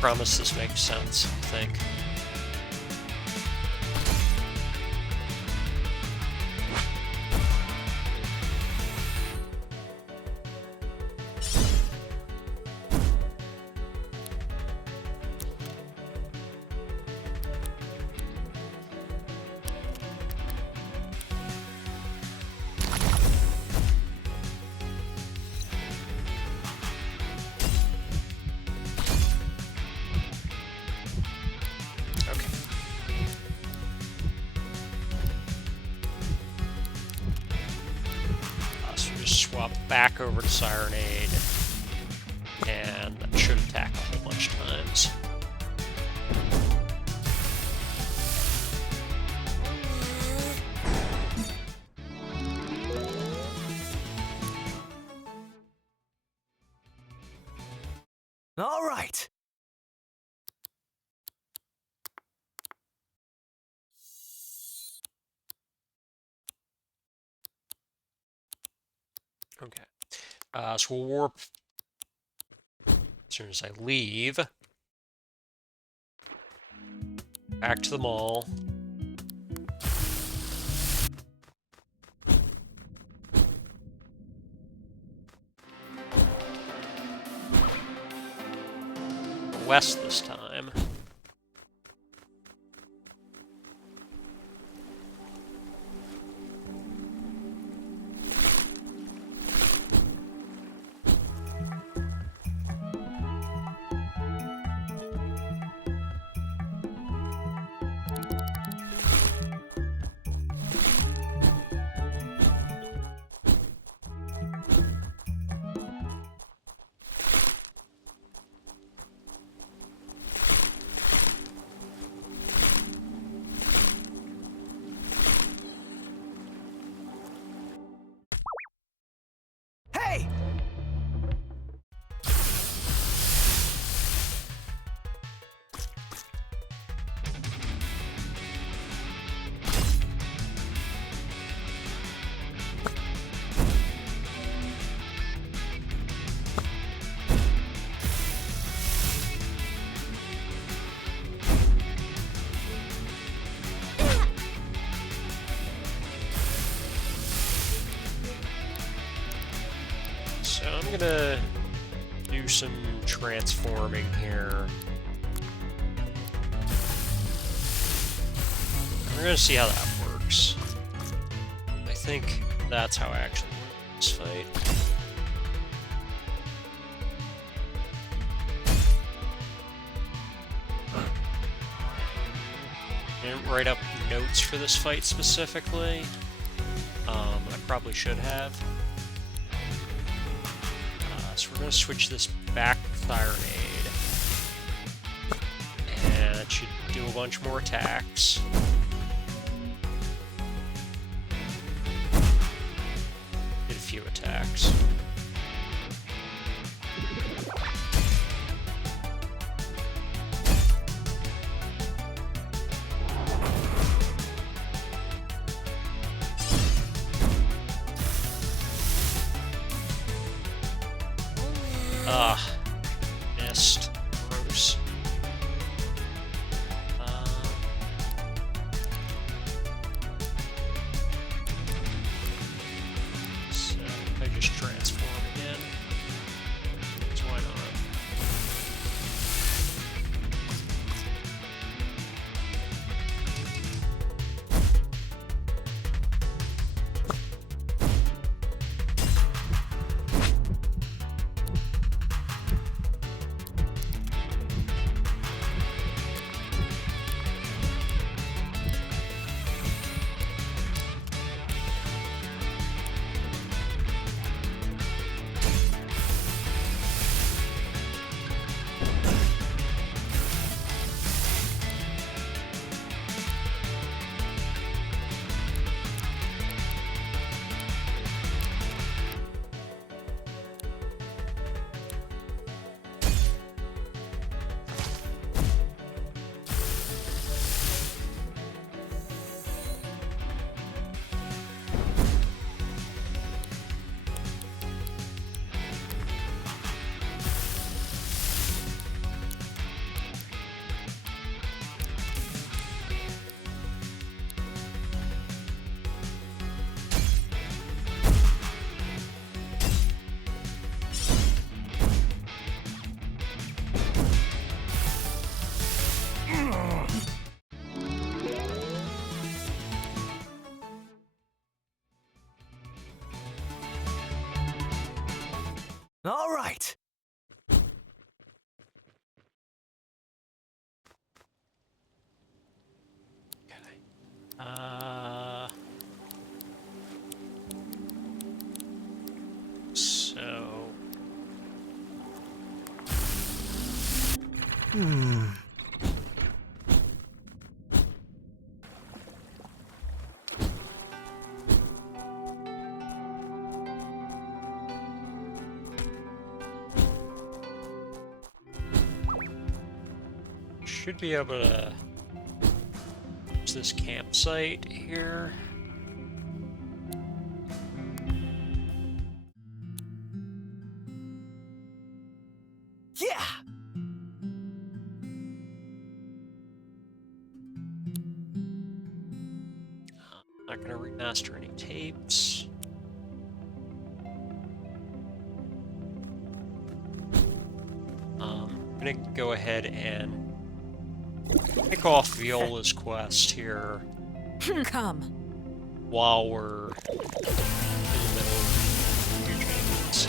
Promise this makes sense, I think. Swap back over to Sirenade, and that should attack a whole bunch of times. All right. Okay, so we'll warp as soon as I leave. Back to the mall. West this time. So I'm gonna do some transforming here. We're gonna see how that works. I think that's how I actually win this fight. I didn't write up notes for this fight specifically. I probably should have. So we're going to switch this back Sirenade. And it should do a bunch more attacks. Did a few attacks. Missed. Gross. So, I just transform again. So why not? All right. Okay. So... Should be able to use this campsite here. Yeah. Not gonna remaster any tapes. I'm gonna go ahead and pick off Viola's quest here Come. while we're in the middle of Eugene's.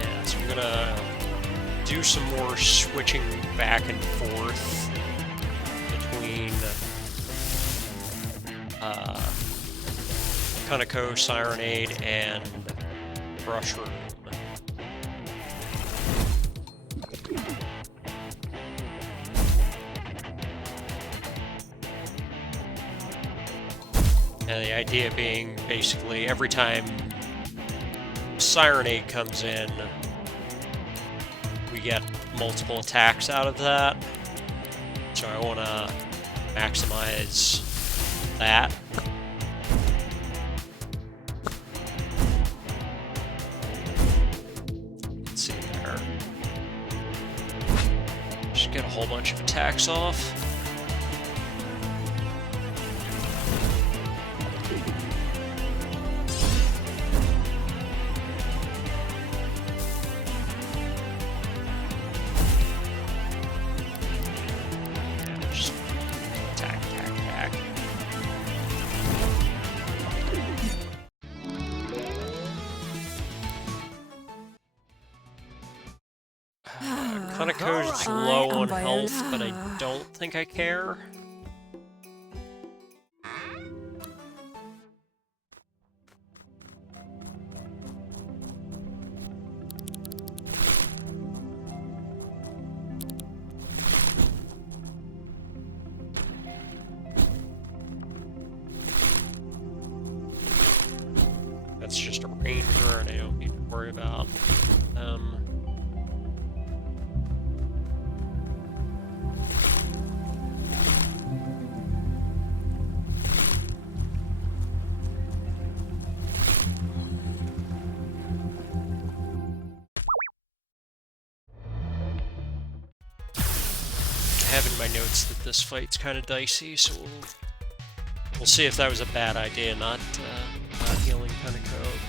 Yeah, so I'm gonna do some more switching back and forth between Kaneko, Sirenade, and Brushroom. And the idea being basically every time Sirenade comes in, we get multiple attacks out of that. So I want to maximize that. whole bunch of attacks off. Just attack, attack, attack. Code's low on health, but I don't think I care. That's just a ranger, and I don't need to worry about them. I have in my notes that this fight's kind of dicey, so we'll see if that was a bad idea, not healing kind of code.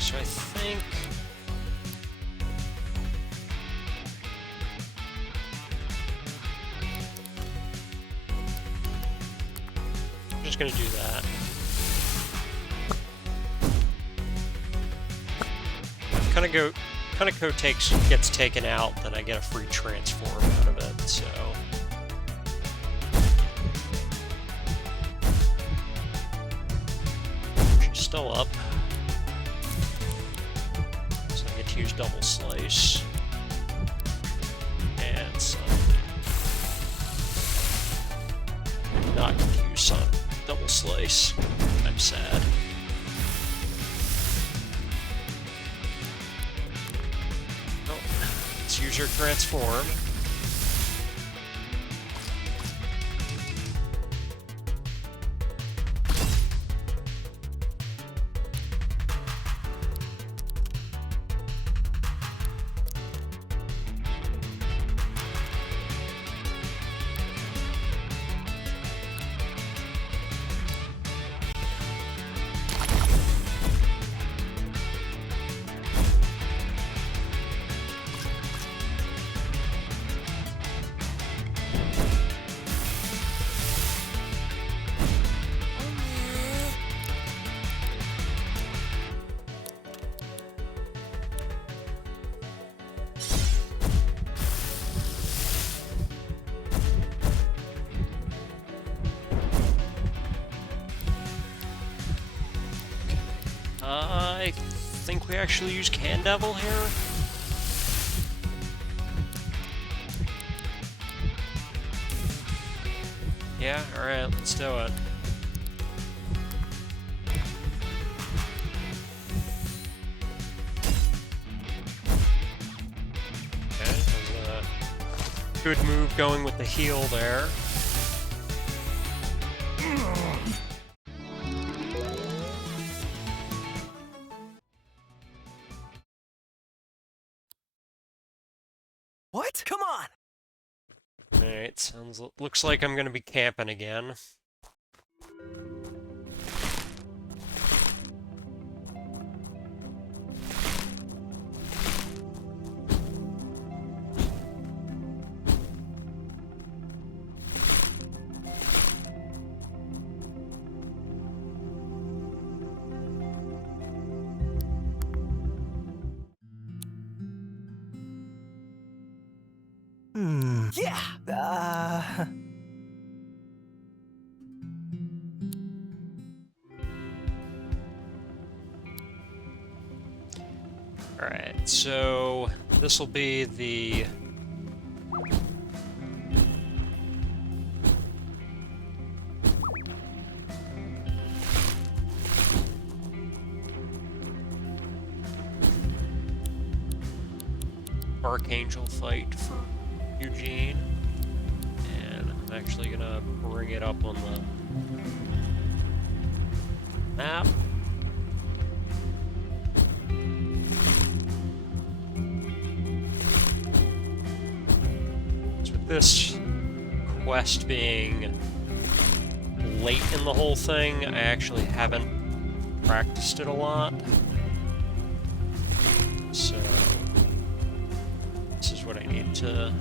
So I think I'm just gonna do that. Kaneko gets taken out, then I get a free transform out of it, so she's still up. Use double slice and some. Not gonna use some double slice. I'm sad. Oh, let's use your transform. I think we actually use Can Devil here. Yeah, alright, let's do it. Okay, that was a good move going with the heal there. What? Come on! Alright, looks like I'm gonna be camping again. Yeah. Alright, so this will be the Archangel fight for Eugene, and I'm actually gonna bring it up on the map. So with this quest being late in the whole thing, I actually haven't practiced it a lot. So this is what I need to...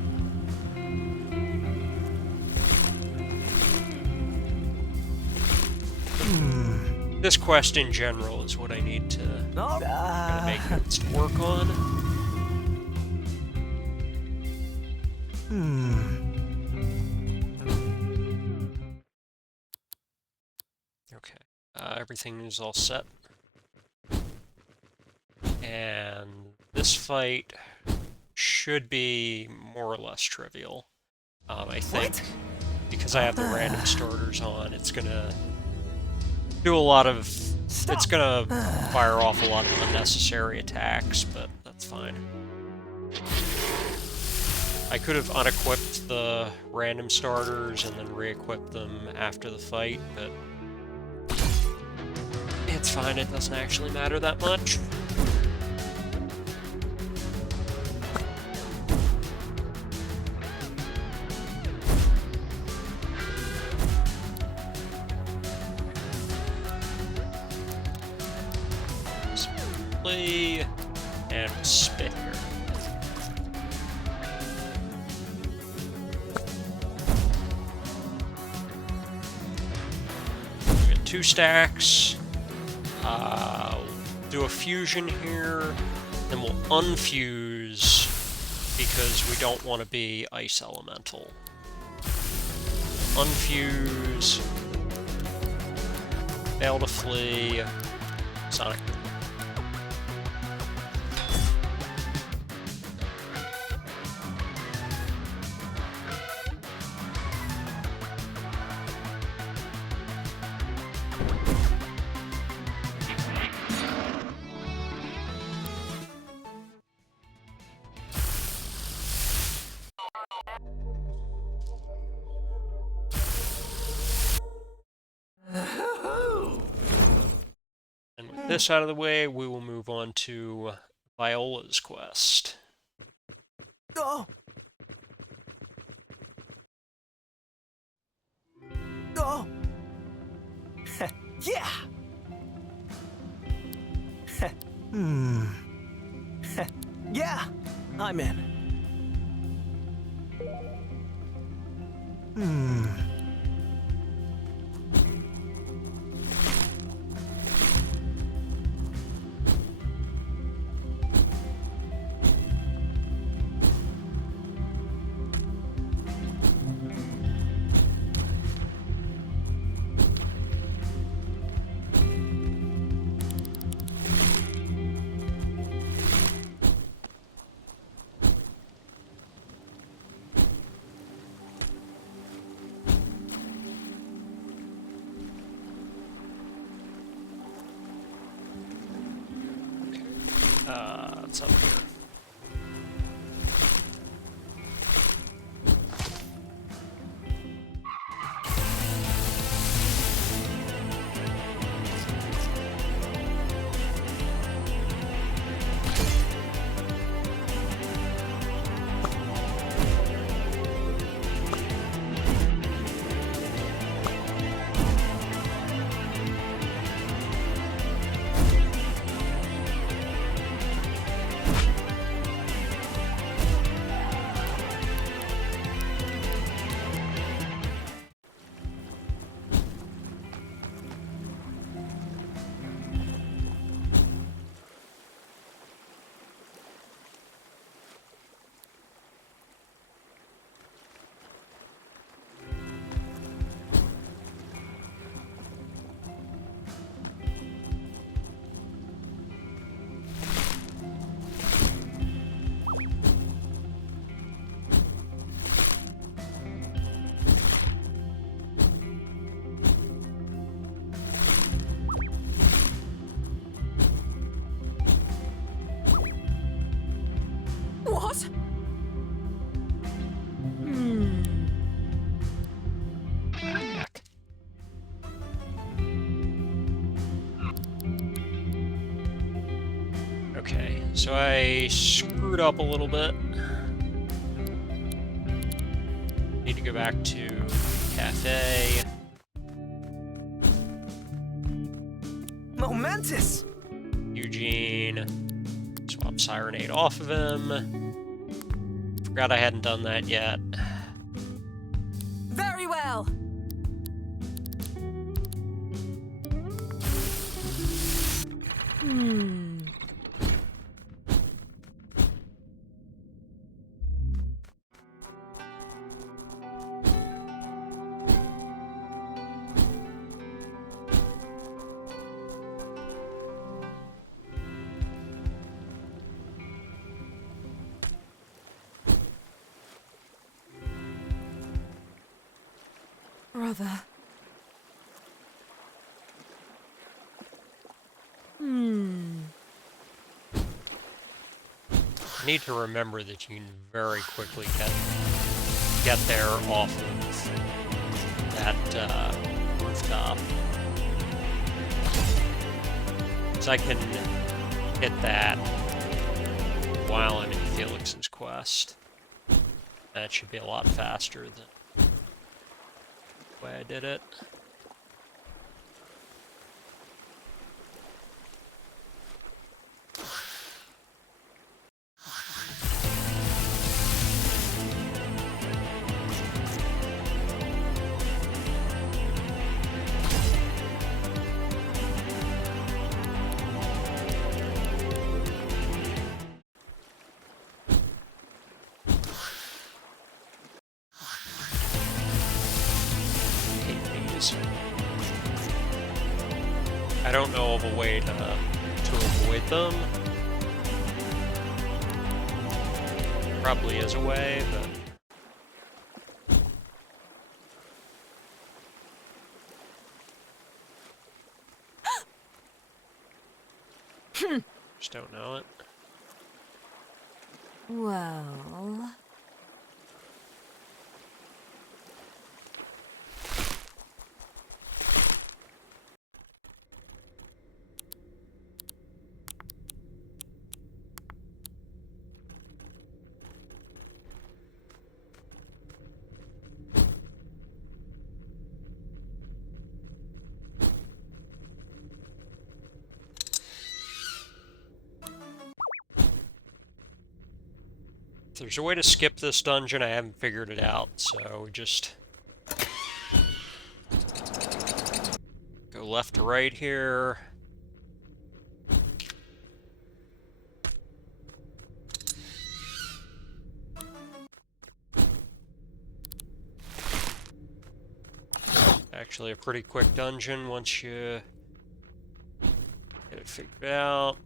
This quest in general is what I need to kind of make notes to work on. Okay, everything is all set. And this fight should be more or less trivial. I think because I have the random starters on, it's gonna do a lot of... It's gonna fire off a lot of unnecessary attacks, but that's fine. I could have unequipped the random starters and then re-equipped them after the fight, but it's fine, it doesn't actually matter that much. And spit here. We got 2 stacks. Do a fusion here, then we'll unfuse because we don't want to be ice elemental. Unfuse. Fail to flee. Sonic. And with this out of the way, we will move on to Viola's quest. Oh. Oh. Yeah. Yeah, I'm in. So I screwed up a little bit. Need to go back to cafe. Momentous! Eugene. Swap Sirenade off of him. Forgot I hadn't done that yet. Very well. Brother. I need to remember that you can very quickly get there off of that rooftop. So I can hit that while I'm in Felix's quest. That should be a lot faster than the way I did it. I don't know of a way to avoid them. Probably is a way, but just don't know it. Well. If there's a way to skip this dungeon, I haven't figured it out, so we just go left to right here. Actually, a pretty quick dungeon once you get it figured out.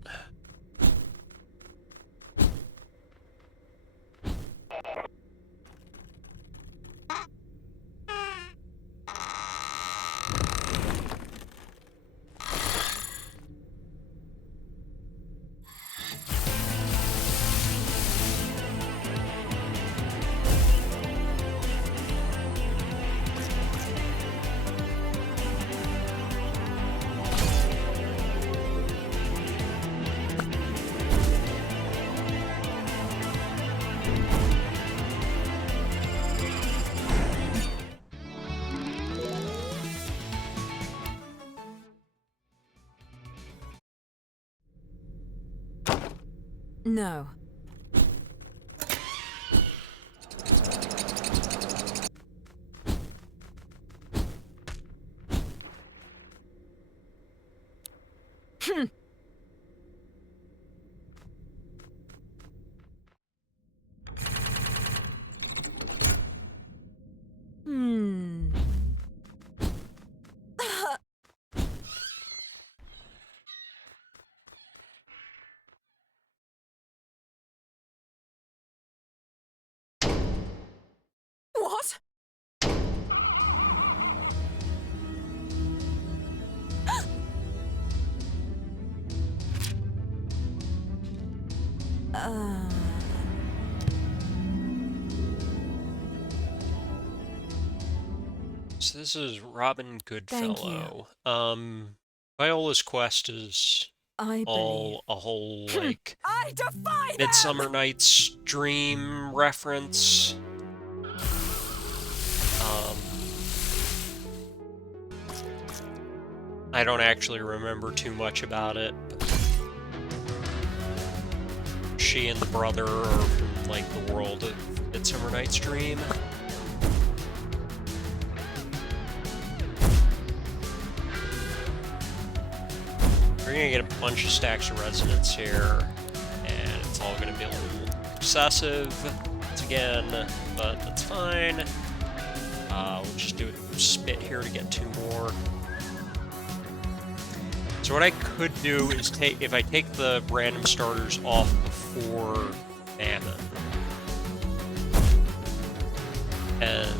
No. What? So this is Robin Thank Goodfellow. Viola's quest is I believe. a whole like I defy Midsummer Night's Dream reference. I don't actually remember too much about it. She and the brother are from like the world of Midsummer Night's Dream. We're gonna get a bunch of stacks of resonance here, and it's all gonna be a little excessive once again, but that's fine. We'll just do a spit here to get 2 more. So what I could do is if I take the random starters off before Famine, and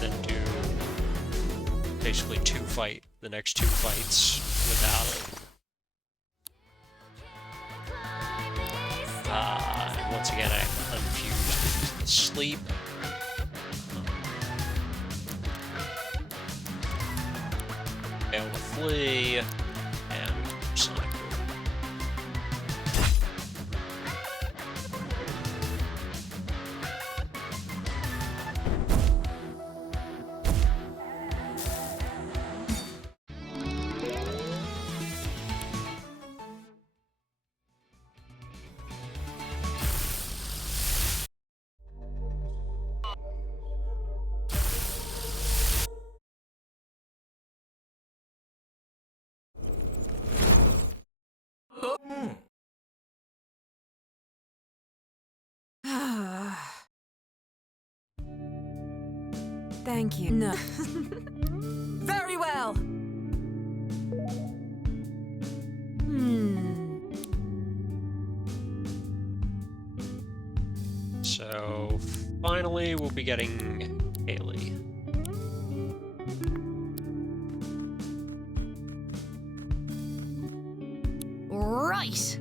then do basically the next 2 fights without it. And once again, I unfused the sleep. Fail to flee, and select. Thank you. No. Very well. So finally, we'll be getting Haley. Right.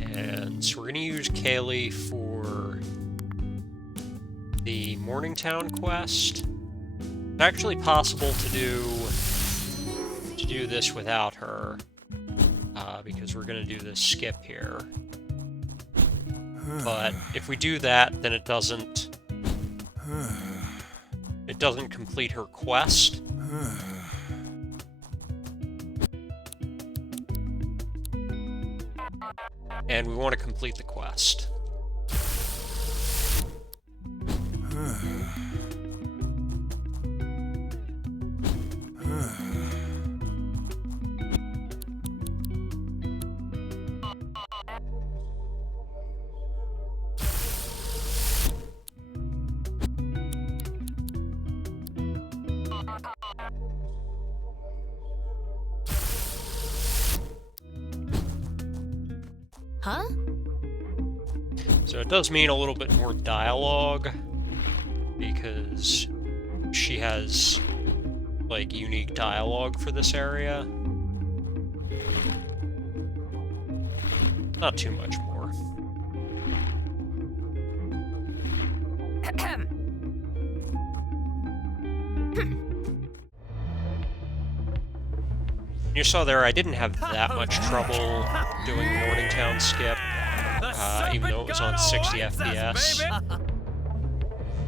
And so we're going to use Kaylee for the Morningtown quest. It's actually possible to do this without her, because we're going to do this skip here. But if we do that, then it doesn't complete her quest. And we want to complete the quest. Huh? So it does mean a little bit more dialogue, because she has, like, unique dialogue for this area. Not too much more. You saw there, I didn't have that much trouble doing Morningtown skip, even though it was on 60 FPS.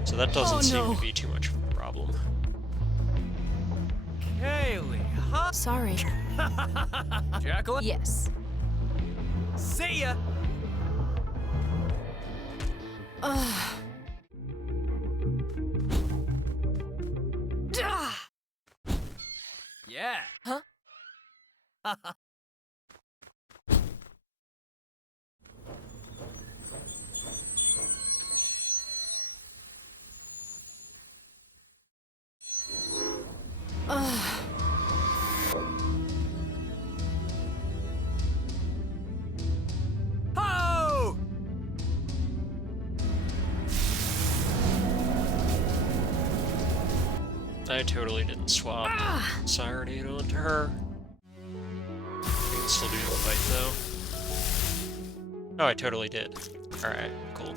So that doesn't seem to be too much of a problem. Haley, huh? Sorry. Jacqueline? Yes. See ya! Yeah. Huh? Ho! I totally didn't swap Sirenade onto her. We can still do the fight, though. Oh, I totally did. Alright, cool.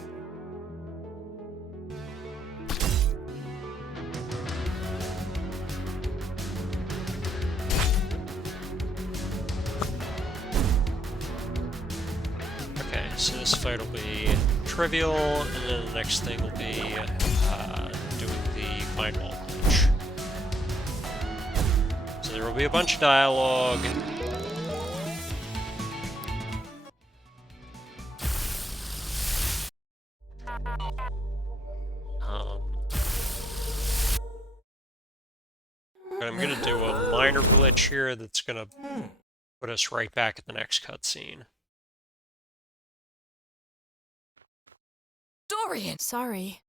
So this fight will be trivial, and then the next thing will be doing the mind wall glitch. So there will be a bunch of dialogue. But I'm gonna do a minor glitch here that's gonna put us right back at the next cutscene. Dorian! Sorry.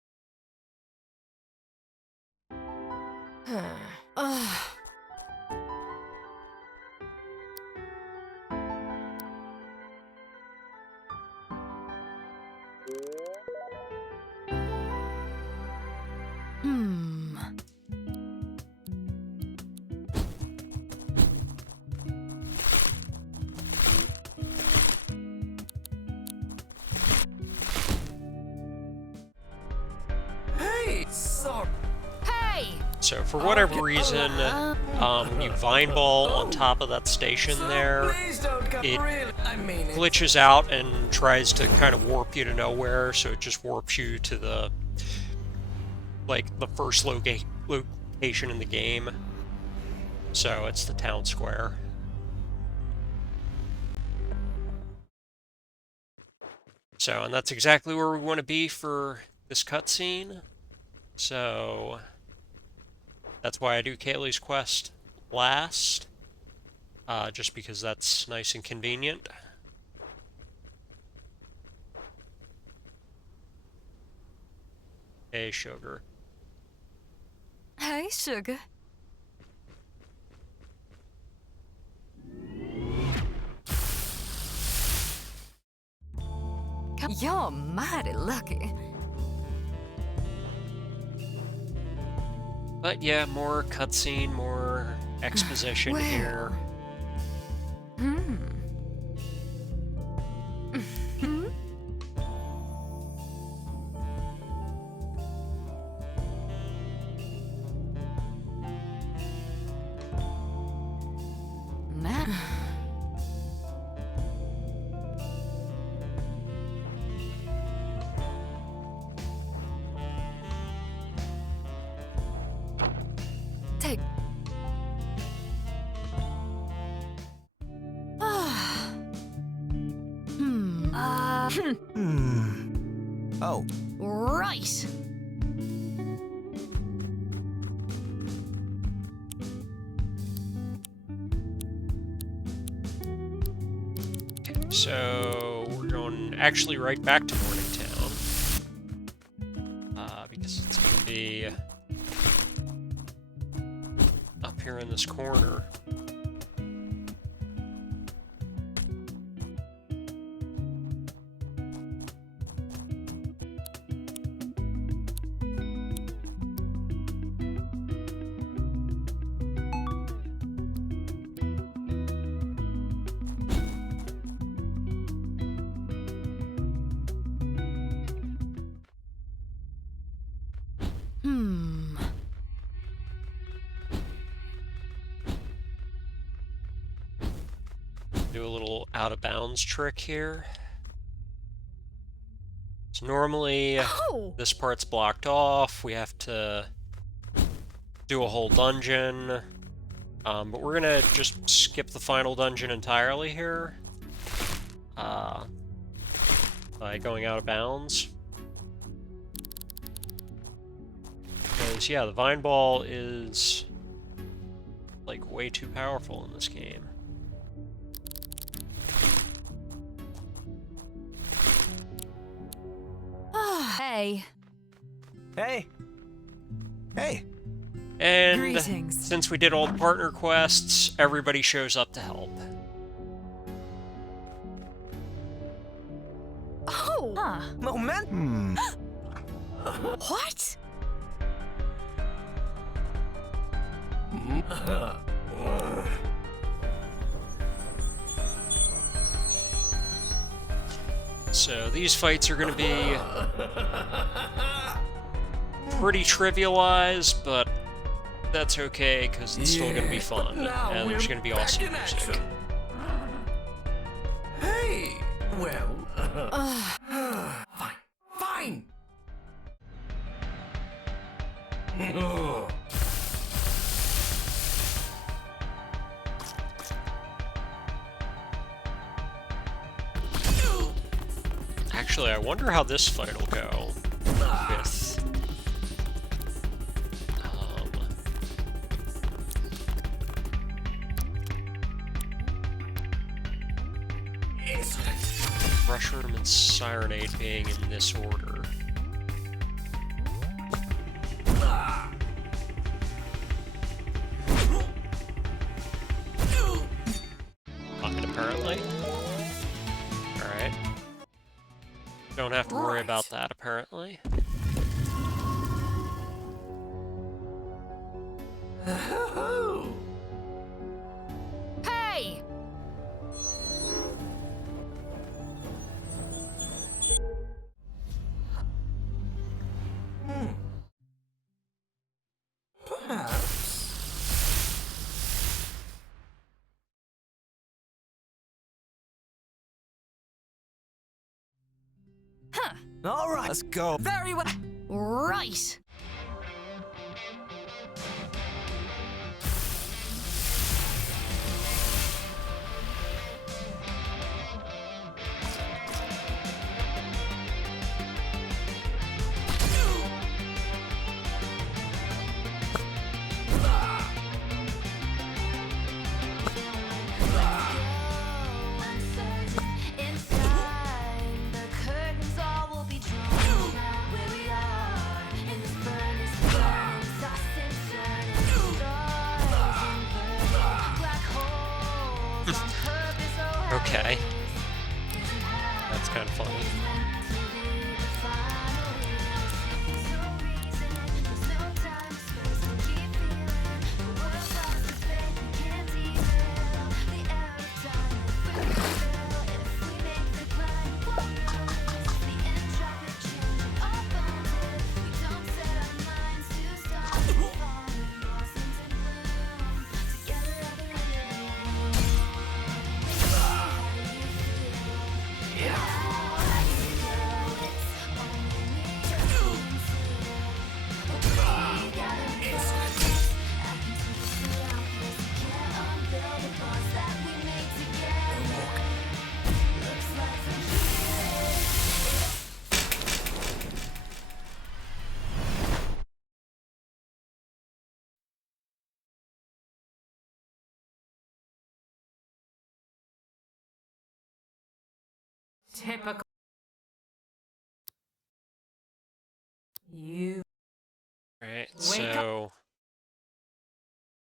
Ugh. Hmm. Hey, sorry. Hey! So for whatever reason, when you vine ball on top of that station there, Please don't come it really. I mean it. glitches out and tries to kind of warp you to nowhere, so it just warps you to the, like, the first location in the game. So it's the town square. So, and that's exactly where we want to be for this cutscene. So that's why I do Kayleigh's quest last. Just because that's nice and convenient. Hey, sugar. Hey, sugar. You're mighty lucky. But yeah, more cutscene, more exposition Well. here. Nah. Take. Oh. Right. So we're going actually right back to Morningtown. Because it's going to be up here in this corner. Do a little out of bounds trick here. So normally this part's blocked off. We have to do a whole dungeon. But we're gonna just skip the final dungeon entirely here. By going out of bounds. Because, yeah, the Vine Ball is, like, way too powerful in this game. Hey. Hey. Hey. And Greetings. since we did all the partner quests, everybody shows up to help. Oh. Huh. Momentum. What? So these fights are going to be pretty trivialized, but that's okay, because it's still going to be fun, and there's going to be awesome music. Hey. Well. Actually, I wonder how this fight will go with Rushroom and Sirenade being in this order. Fine, apparently. Alright. Don't have to worry about that, apparently. Hey! All right, let's go. Very well. Right! Okay. That's kind of funny. Typical. You. Right, Wake up. so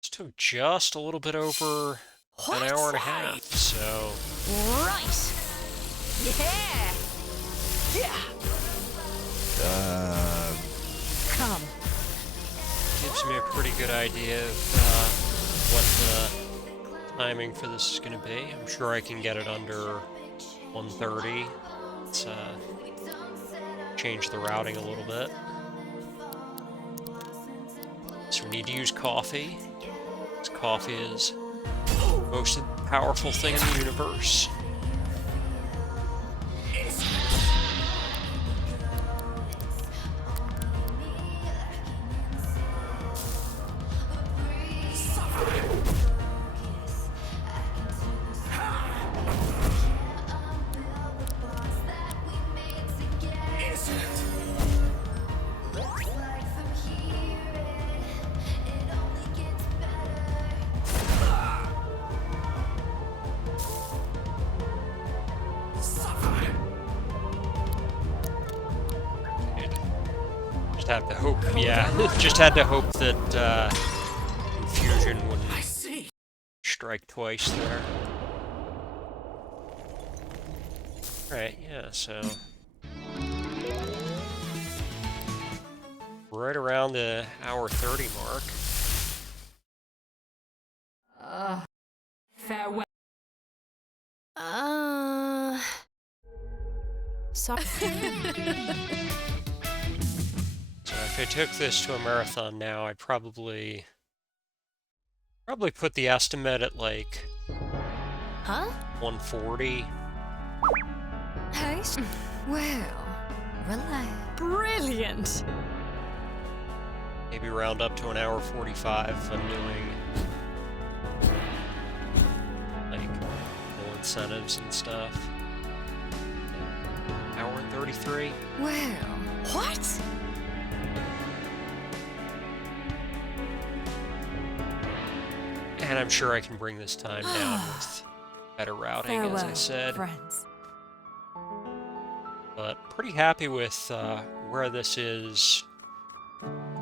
this took just a little bit over an hour and a half, so Right! Yeah! Come. gives me a pretty good idea of what the timing for this is going to be. I'm sure I can get it under 1:30. Let's change the routing a little bit. So we need to use coffee, because coffee is the most powerful thing in the universe. Just have to hope, yeah, just had to hope that Infusion wouldn't strike twice there. Right, yeah, so right around the hour 30 mark. Farewell. Sorry. So if I took this to a marathon now, I'd probably put the estimate at like Huh? 140. Hey? Well, relax. Brilliant. maybe round up to an hour 45 if I'm doing like full incentives and stuff. Hour and 33. Well, what? And I'm sure I can bring this time down with better routing, as I said. Friends. But pretty happy with where this is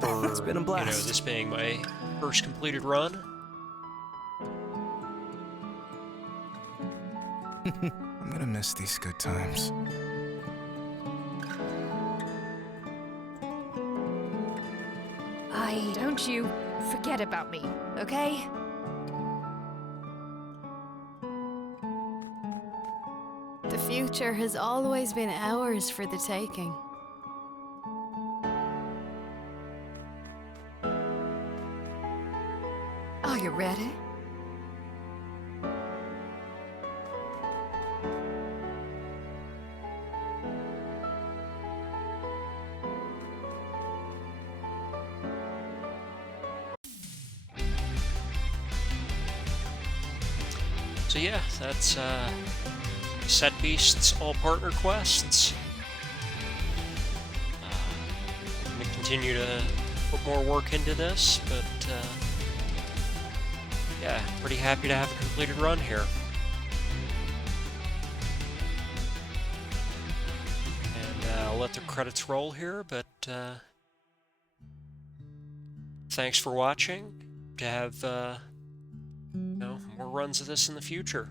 for, It's been a blast. you know, this being my first completed run. I'm gonna miss these good times. Don't you forget about me, okay? The future has always been ours for the taking. Are you ready? So yeah, that's Set Beasts All Partner Quests. I'm going to continue to put more work into this, but yeah, pretty happy to have a completed run here. And I'll let the credits roll here, but thanks for watching. To have you know, more runs of this in the future.